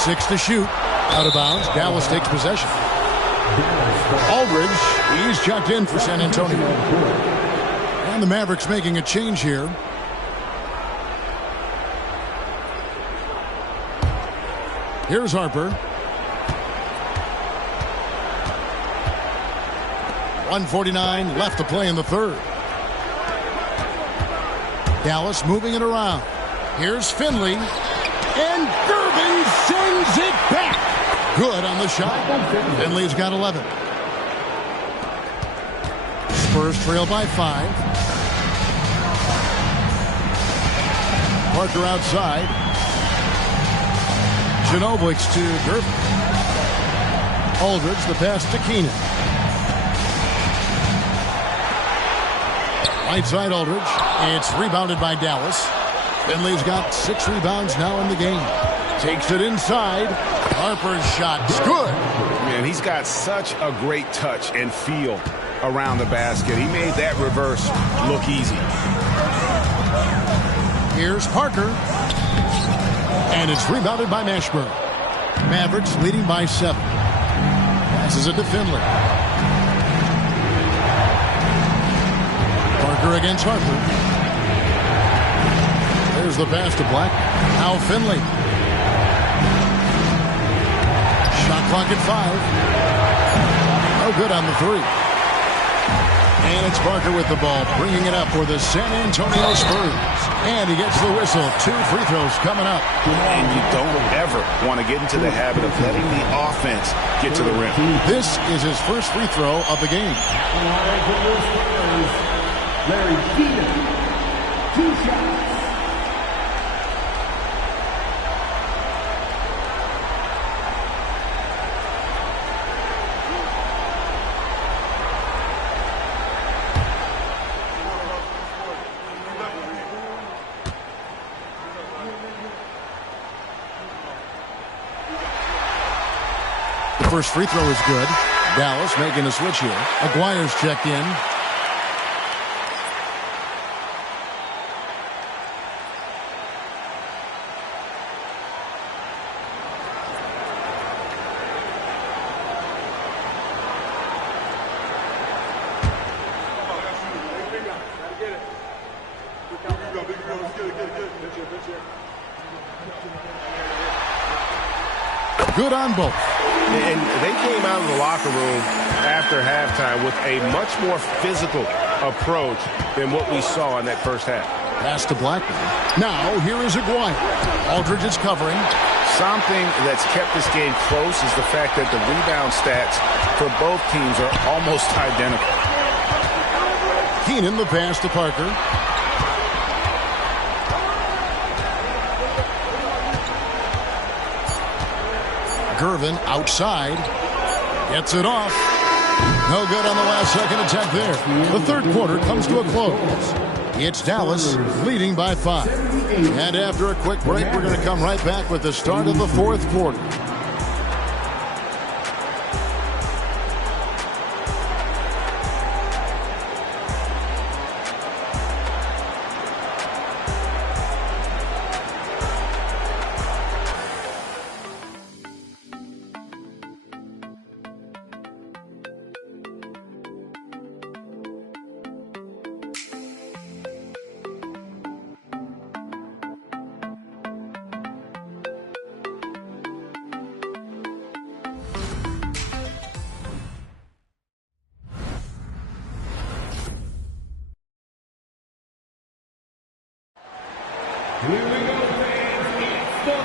6 to shoot. Out of bounds. Dallas takes possession. Aldridge, he's checked in for San Antonio. And the Mavericks making a change here. Here's Harper. 1:49 left to play in the third. Dallas moving it around. Here's Finley. And Gervin sends it back. Good on the shot. Finley's got 11. Spurs trail by 5. Parker outside. Ginobili to Gervin. Aldridge, the pass to Keenan. Right side Aldridge. It's rebounded by Dallas. Finley's got 6 rebounds now in the game. Takes it inside. Harper's shot's good. Man, he's got such a great touch and feel around the basket. He made that reverse look easy. Here's Parker. And it's rebounded by Mashburn. Mavericks leading by 7. Passes it to Finley. Parker against Harper. There's the pass to Black. Now Finley. Shot clock at 5. No good on the 3. And it's Parker with the ball, bringing it up for the San Antonio Spurs. And he gets the whistle. 2 free throws coming up. And you don't ever want to get into the habit of letting the offense get to the rim. This is his first free throw of the game. Larry Keenan, 2 shots. The first free throw is good. Dallas making a switch here. Aguirre's checked in. Good on both. And they came out of the locker room after halftime with a much more physical approach than what we saw in that first half. Pass to Blackman. Now here is Aguirre. Aldridge is covering. Something that's kept this game close is the fact that the rebound stats for both teams are almost identical. Keenan, the pass to Parker. Gervin outside. Gets it off. No good on the last second attempt there. The third quarter comes to a close. It's Dallas leading by 5. And after a quick break, we're going to come right back with the start of the fourth quarter.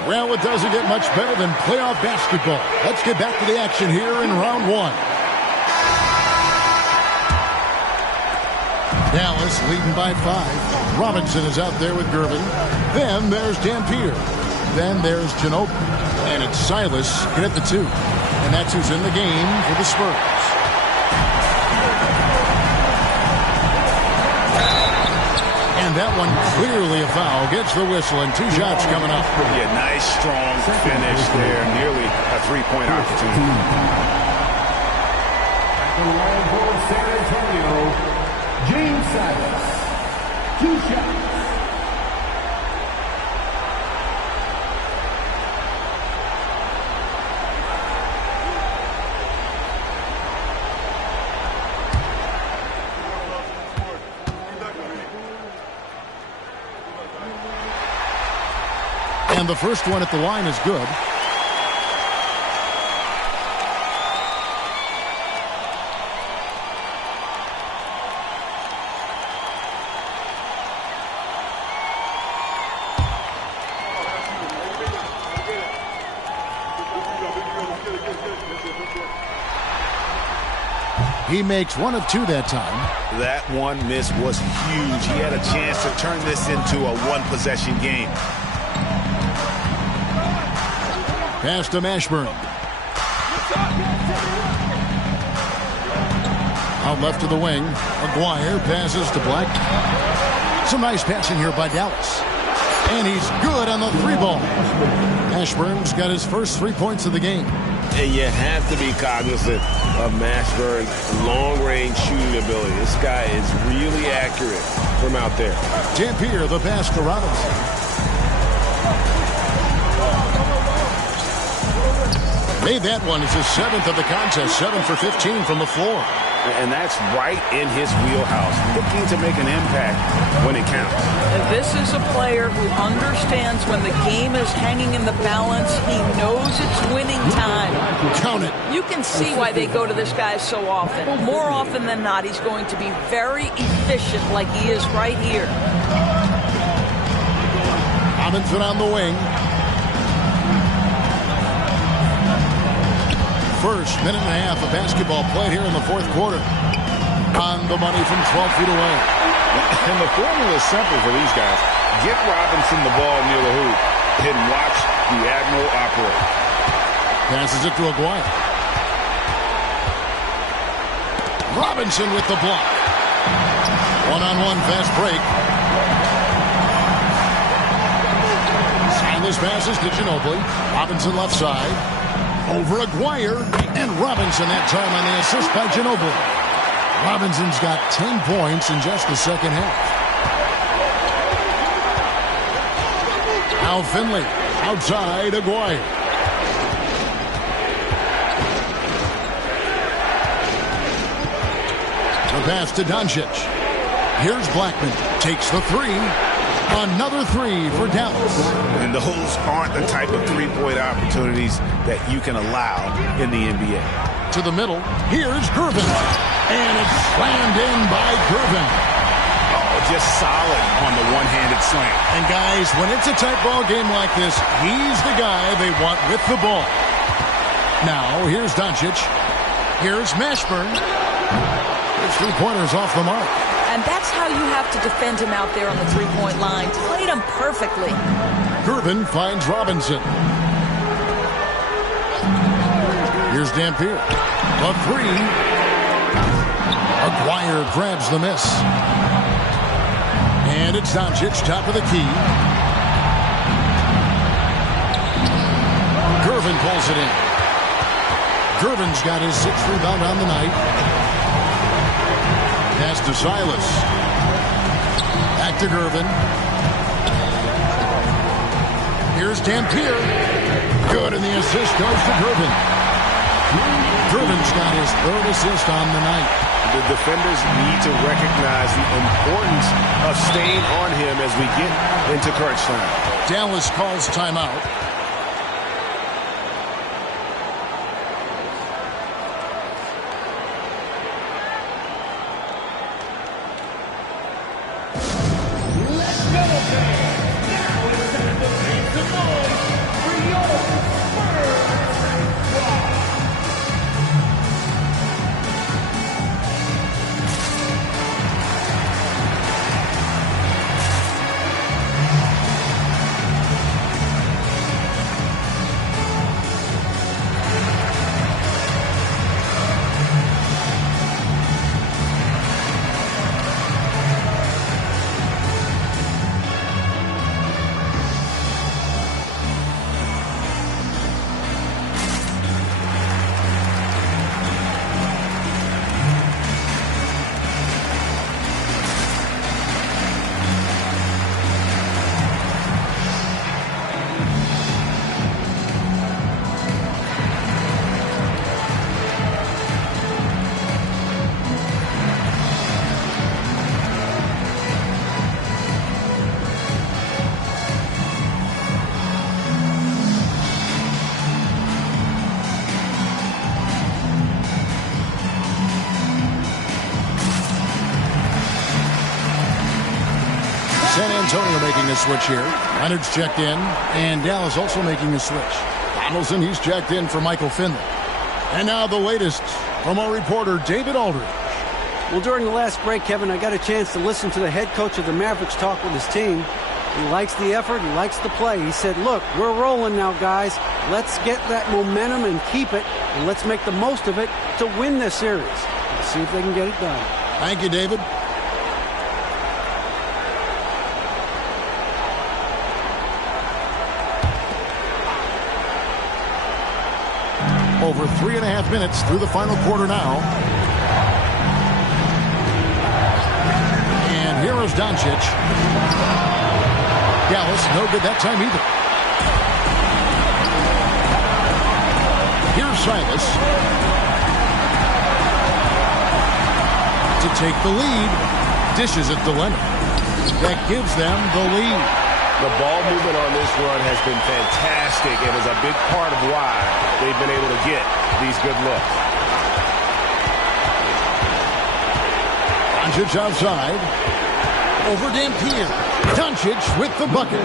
Well, it doesn't get much better than playoff basketball. Let's get back to the action here in round 1. Dallas leading by 5. Robinson is out there with Gervin. Then there's Dampier. Then there's Ginobili. And it's Silas in at the 2. And that's who's in the game for the Spurs. And that one clearly a foul. Gets the whistle and 2 shots coming up. Yeah, nice, strong finish there. Nearly a three-point opportunity. At the line for San Antonio, James Silas. 2 shots. And the first one at the line is good. He makes 1 of 2 that time. That one miss was huge. He had a chance to turn this into a one-possession game. Pass to Mashburn. Out left to the wing. Aguirre passes to Black. Some nice passing here by Dallas. And he's good on the 3-ball. Mashburn's got his first 3 points of the game. And you have to be cognizant of Mashburn's long-range shooting ability. This guy is really accurate from out there. Dampier, the pass to Robinson. Made that one. It's his 7th of the contest. 7 for 15 from the floor. And that's right in his wheelhouse. Looking to make an impact when it counts. And this is a player who understands when the game is hanging in the balance. He knows it's winning time. Count it. You can see why they go to this guy so often. More often than not, he's going to be very efficient like he is right here. Robinson on the wing. First minute and a half of basketball played here in the fourth quarter. On the money from 12 feet away. And the formula is simple for these guys. Get Robinson the ball near the hoop and watch the Admiral operate. Passes it to Aguirre. Robinson with the block. One-on-one fast break. Silas passes to Ginobili. Robinson left side. Over Aguirre, and Robinson that time on the assist by Ginobili. Robinson's got 10 points in just the second half. Now Finley, outside Aguirre. The pass to Doncic. Here's Blackman, takes the 3. Another 3 for Dallas. And those aren't the type of three-point opportunities that you can allow in the NBA. To the middle, here's Gervin. And it's slammed in by Gervin. Oh, just solid on the one-handed slam. And guys, when it's a tight ball game like this, he's the guy they want with the ball. Now, here's Doncic. Here's Mashburn. His 3-pointers off the mark. And that's how you have to defend him out there on the 3-point line. Played him perfectly. Gervin finds Robinson. Here's Dampier. A 3. Aguirre grabs the miss. And it's Doncic, top of the key. Gervin pulls it in. Gervin's got his 6th rebound on the night. Pass to Silas. Back to Gervin. Here's Dampier. Good, and the assist goes to Gervin. Gervin's got his 3rd assist on the night. The defenders need to recognize the importance of staying on him as we get into crunch time. Dallas calls timeout. San Antonio making a switch here. Leonard's checked in, and Dallas also making a switch. Donaldson, he's checked in for Michael Finley. And now the latest from our reporter, David Aldridge. Well, during the last break, Kevin, I got a chance to listen to the head coach of the Mavericks talk with his team. He likes the effort. He likes the play. He said, look, we're rolling now, guys. Let's get that momentum and keep it, and let's make the most of it to win this series. Let's see if they can get it done. Thank you, David. Over 3.5 minutes through the final quarter now. And here is Doncic. Dallas, no good that time either. Here's Silas. To take the lead. Dishes it to Leonard. That gives them the lead. The ball movement on this run has been fantastic and is a big part of why they've been able to get these good looks. Doncic outside. Over Dampier. Doncic with the bucket.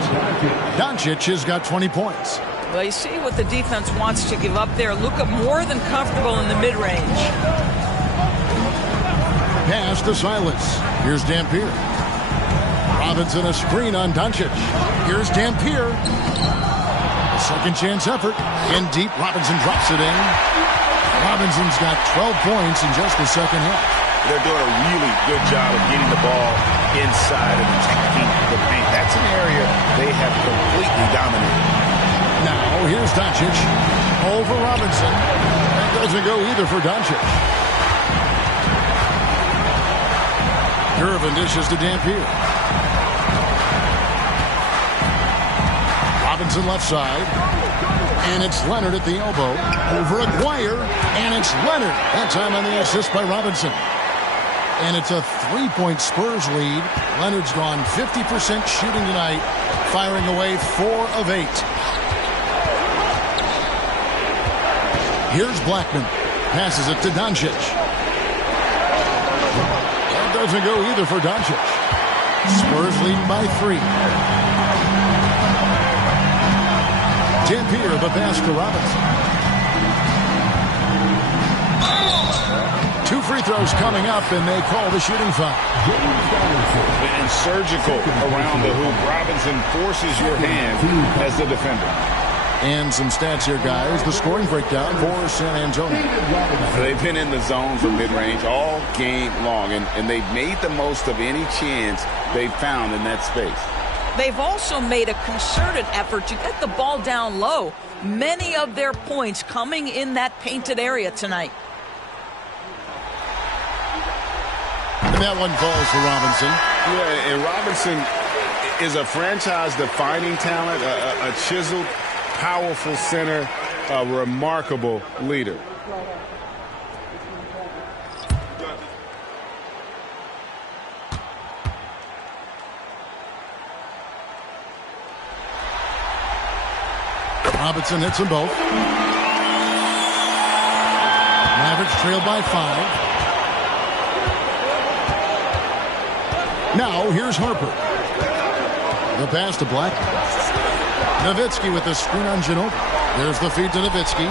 Doncic has got 20 points. Well, you see what the defense wants to give up there. Luka more than comfortable in the mid-range. Pass to Silas. Here's Dampier. Robinson a screen on Doncic. Here's Dampier. A second chance effort. In deep, Robinson drops it in. Robinson's got 12 points in just the second half. They're doing a really good job of getting the ball inside and attacking the paint. That's an area they have completely dominated. Now, here's Doncic. Over Robinson. That doesn't go either for Doncic. Gervin dishes to Dampier. Robinson left side. And it's Leonard at the elbow. Over Aguirre. And it's Leonard. That time on the assist by Robinson. And it's a 3-point Spurs lead. Leonard's gone 50% shooting tonight, firing away 4 of 8. Here's Blackman. Passes it to Doncic. That doesn't go either for Doncic. Spurs leading by 3. Dampier, the pass to Robinson. 2 free throws coming up, and they call the shooting foul. And surgical around the hoop. Robinson forces your hand as the defender. And some stats here, guys. The scoring breakdown for San Antonio. They've been in the zone for mid-range all game long, and they've made the most of any chance they've found in that space. They've also made a concerted effort to get the ball down low. Many of their points coming in that painted area tonight. And that one falls for Robinson. Yeah, and Robinson is a franchise-defining talent, a chiseled, powerful center, a remarkable leader. Robinson hits them both. Mavericks trail by 5. Now here's Harper. The pass to Blackman. Nowitzki with the screen on Ginobili. There's the feed to Nowitzki.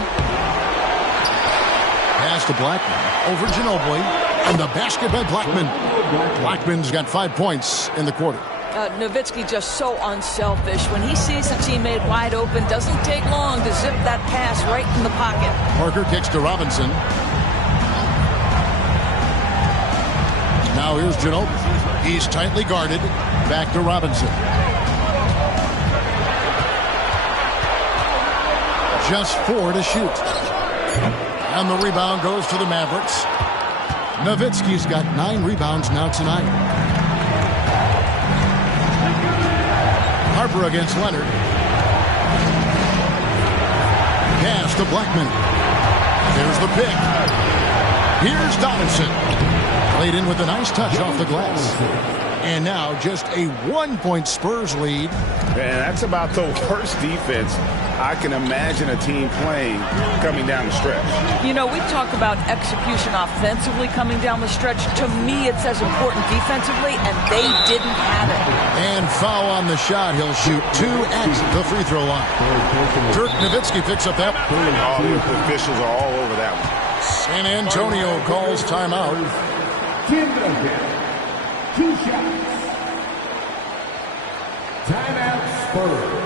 Pass to Blackman. Over Ginobili. And the basket by Blackman. Blackman's got 5 points in the quarter. Nowitzki just so unselfish. When he sees a teammate wide open, doesn't take long to zip that pass right in the pocket. Parker kicks to Robinson. Now here's Ginobili. He's tightly guarded. Back to Robinson. Just 4 to shoot. And the rebound goes to the Mavericks. Nowitzki's got 9 rebounds now tonight. Harper against Leonard. Pass to Blackman. There's the pick. Here's Donaldson. Played in with a nice touch off the glass. And now just a 1-point Spurs lead. And that's about the worst defense I can imagine a team playing coming down the stretch. You know, we talk about execution offensively coming down the stretch. To me, it's as important defensively, and they didn't have it. And foul on the shot. He'll shoot 2 at the free throw line. Dirk Nowitzki picks up that. All the officials are all over that one. San Antonio calls timeout. 2 shots. Timeout Spurs.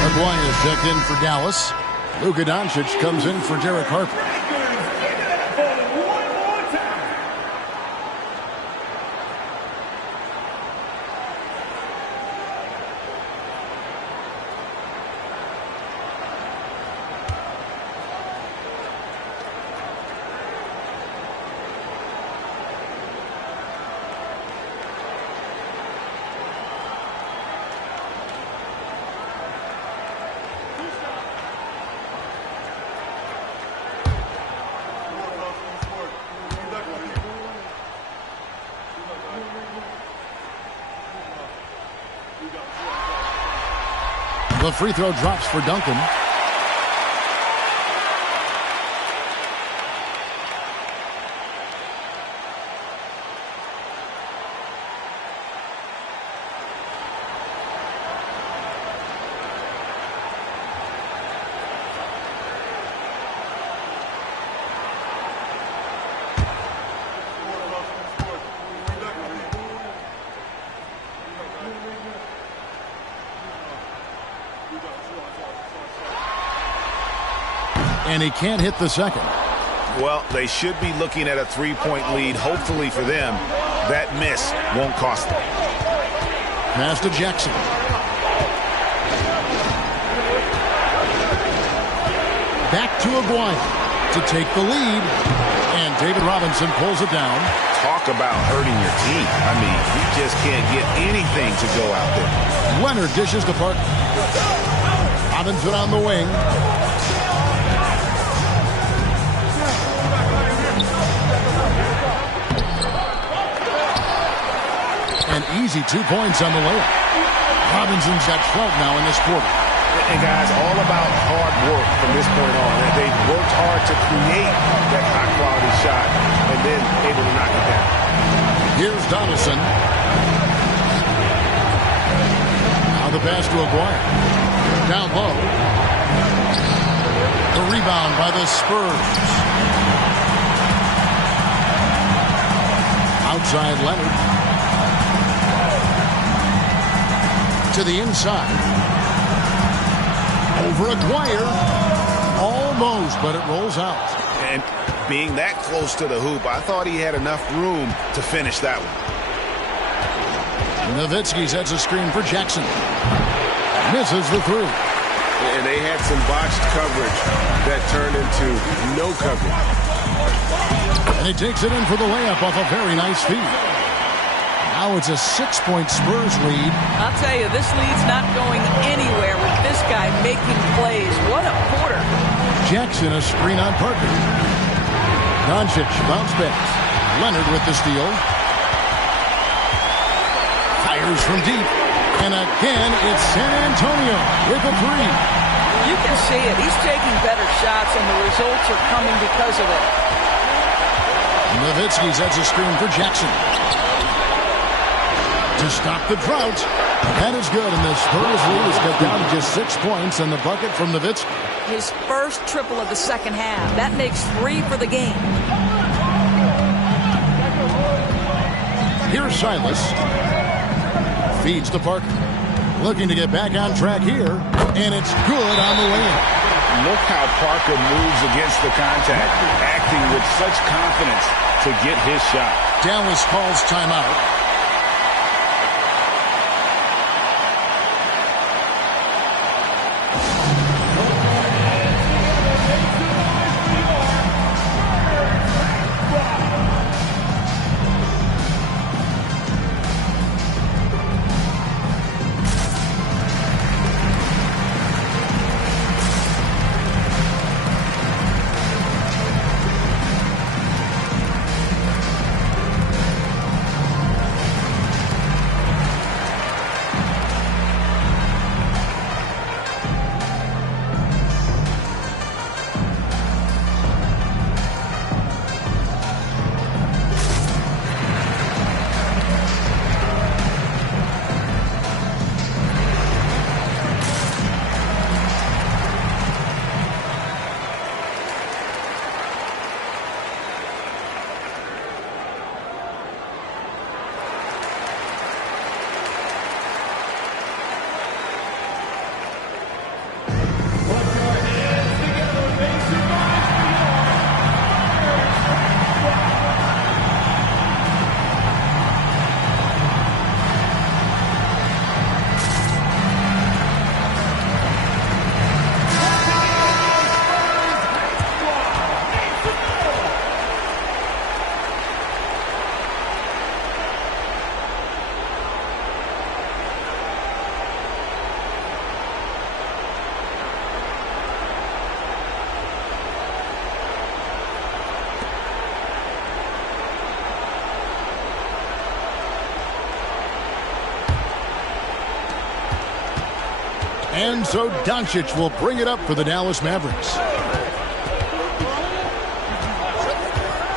Maguire is checked in for Dallas. Luka Doncic comes in for Derek Harper. The free throw drops for Duncan. And he can't hit the second. Well, they should be looking at a 3-point lead. Hopefully for them, that miss won't cost them. Pass to Jackson. Back to Aguirre to take the lead. And David Robinson pulls it down. Talk about hurting your team. I mean, you just can't get anything to go out there. Leonard dishes to Parker. Robinson on the wing. An easy 2 points on the layup. Robinson's got 12 now in this quarter. And guys, all about hard work from this point on. They've worked hard to create that high-quality shot and then able to knock it down. Here's Donaldson. Now the pass to Aguirre. Down low. The rebound by the Spurs. Outside Leonard. to the inside. Over Aguirre. Almost, but it rolls out. And being that close to the hoop, I thought he had enough room to finish that one. Nowitzki sets a screen for Jackson. Misses the three. And they had some botched coverage that turned into no coverage. And he takes it in for the layup off a very nice feed. Now it's a 6-point Spurs lead. I'll tell you, this lead's not going anywhere with this guy making plays. What a quarter. Jackson a screen on Parker. Doncic bounce pass. Leonard with the steal. Fires from deep. And again, it's San Antonio with a three. You can see it. He's taking better shots, and the results are coming because of it. Nowitzki sets a screen for Jackson. To stop the drought. That is good, and the Spurs lead is cut down to just 6 points, and the bucket from Nowitzki. His first triple of the second half. That makes 3 for the game. Here's Silas. Feeds to Parker. Looking to get back on track here, and it's good on the way in. Look how Parker moves against the contact, acting with such confidence to get his shot. Dallas calls timeout. And so Doncic will bring it up for the Dallas Mavericks.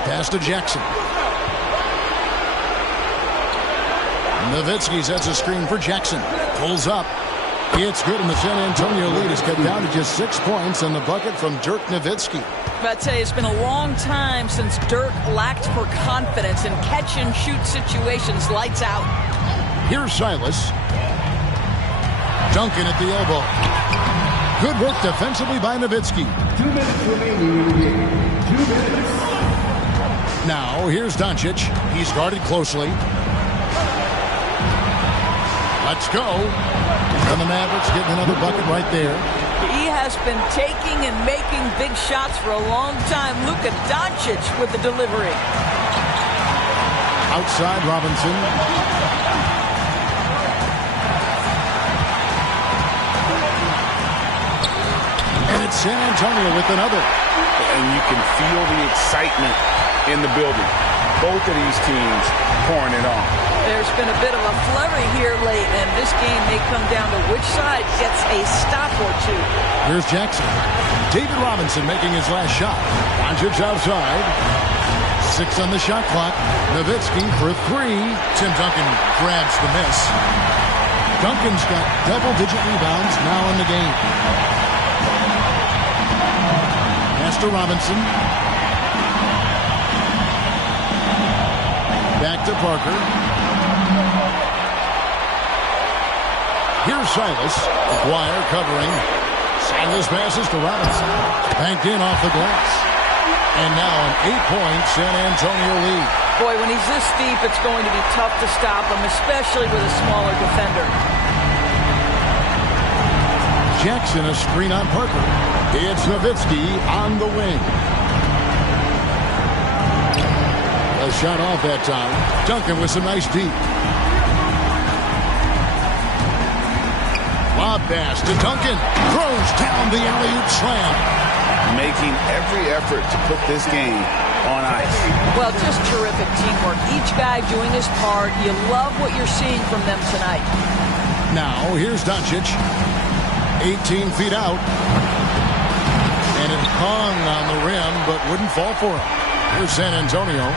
Pass to Jackson. Nowitzki sets a screen for Jackson. Pulls up. It's good, and the San Antonio lead is cut down to just 6 points, and the bucket from Dirk Nowitzki. I'd say it's been a long time since Dirk lacked for confidence in catch-and-shoot situations. Lights out. Here's Silas. Duncan at the elbow. Good work defensively by Nowitzki. 2 minutes remaining in the game. 2 minutes. Now, here's Doncic. He's guarded closely. Let's go. And the Mavericks getting another bucket right there. He has been taking and making big shots for a long time. Luka Doncic with the delivery. Outside Robinson. And it's San Antonio with another. And you can feel the excitement in the building. Both of these teams pouring it on. There's been a bit of a flurry here late, and this game may come down to which side gets a stop or two. Here's Jackson. David Robinson making his last shot. Doncic outside. 6 on the shot clock. Nowitzki for 3. Tim Duncan grabs the miss. Duncan's got double-digit rebounds now in the game. Pass to Robinson. Back to Parker. Here's Silas. McGuire covering. Silas passes to Robinson. Banked in off the glass. And now an 8-point San Antonio lead. Boy, when he's this deep, it's going to be tough to stop him, especially with a smaller defender. Jackson a screen on Parker. It's Nowitzki on the wing. A shot off that time. Duncan with some nice deep. Lob pass to Duncan. Throws down the alley-oop slam. Making every effort to put this game on ice. Well, just terrific teamwork. Each guy doing his part. You love what you're seeing from them tonight. Now, here's Doncic. 18 feet out. And it hung on the rim, but wouldn't fall for him. Here's San Antonio.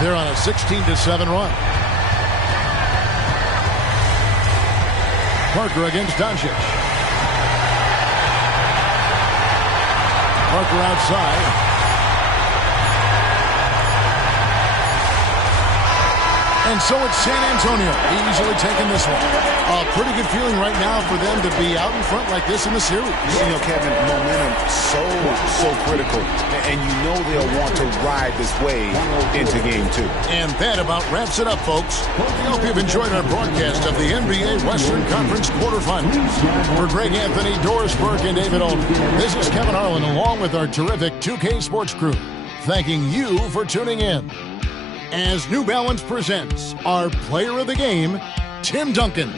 They're on a 16-7 run. Parker against Doncic. Parker outside. And so it's San Antonio easily taking this one. A pretty good feeling right now for them to be out in front like this in the series. You know, Kevin, momentum so critical. And you know they'll want to ride this wave into game 2. And that about wraps it up, folks. We hope you've enjoyed our broadcast of the NBA Western Conference quarterfinals. For Greg Anthony, Doris Burke, and David Olden, this is Kevin Harlan along with our terrific 2K Sports crew, thanking you for tuning in. As New Balance presents our player of the game, Tim Duncan.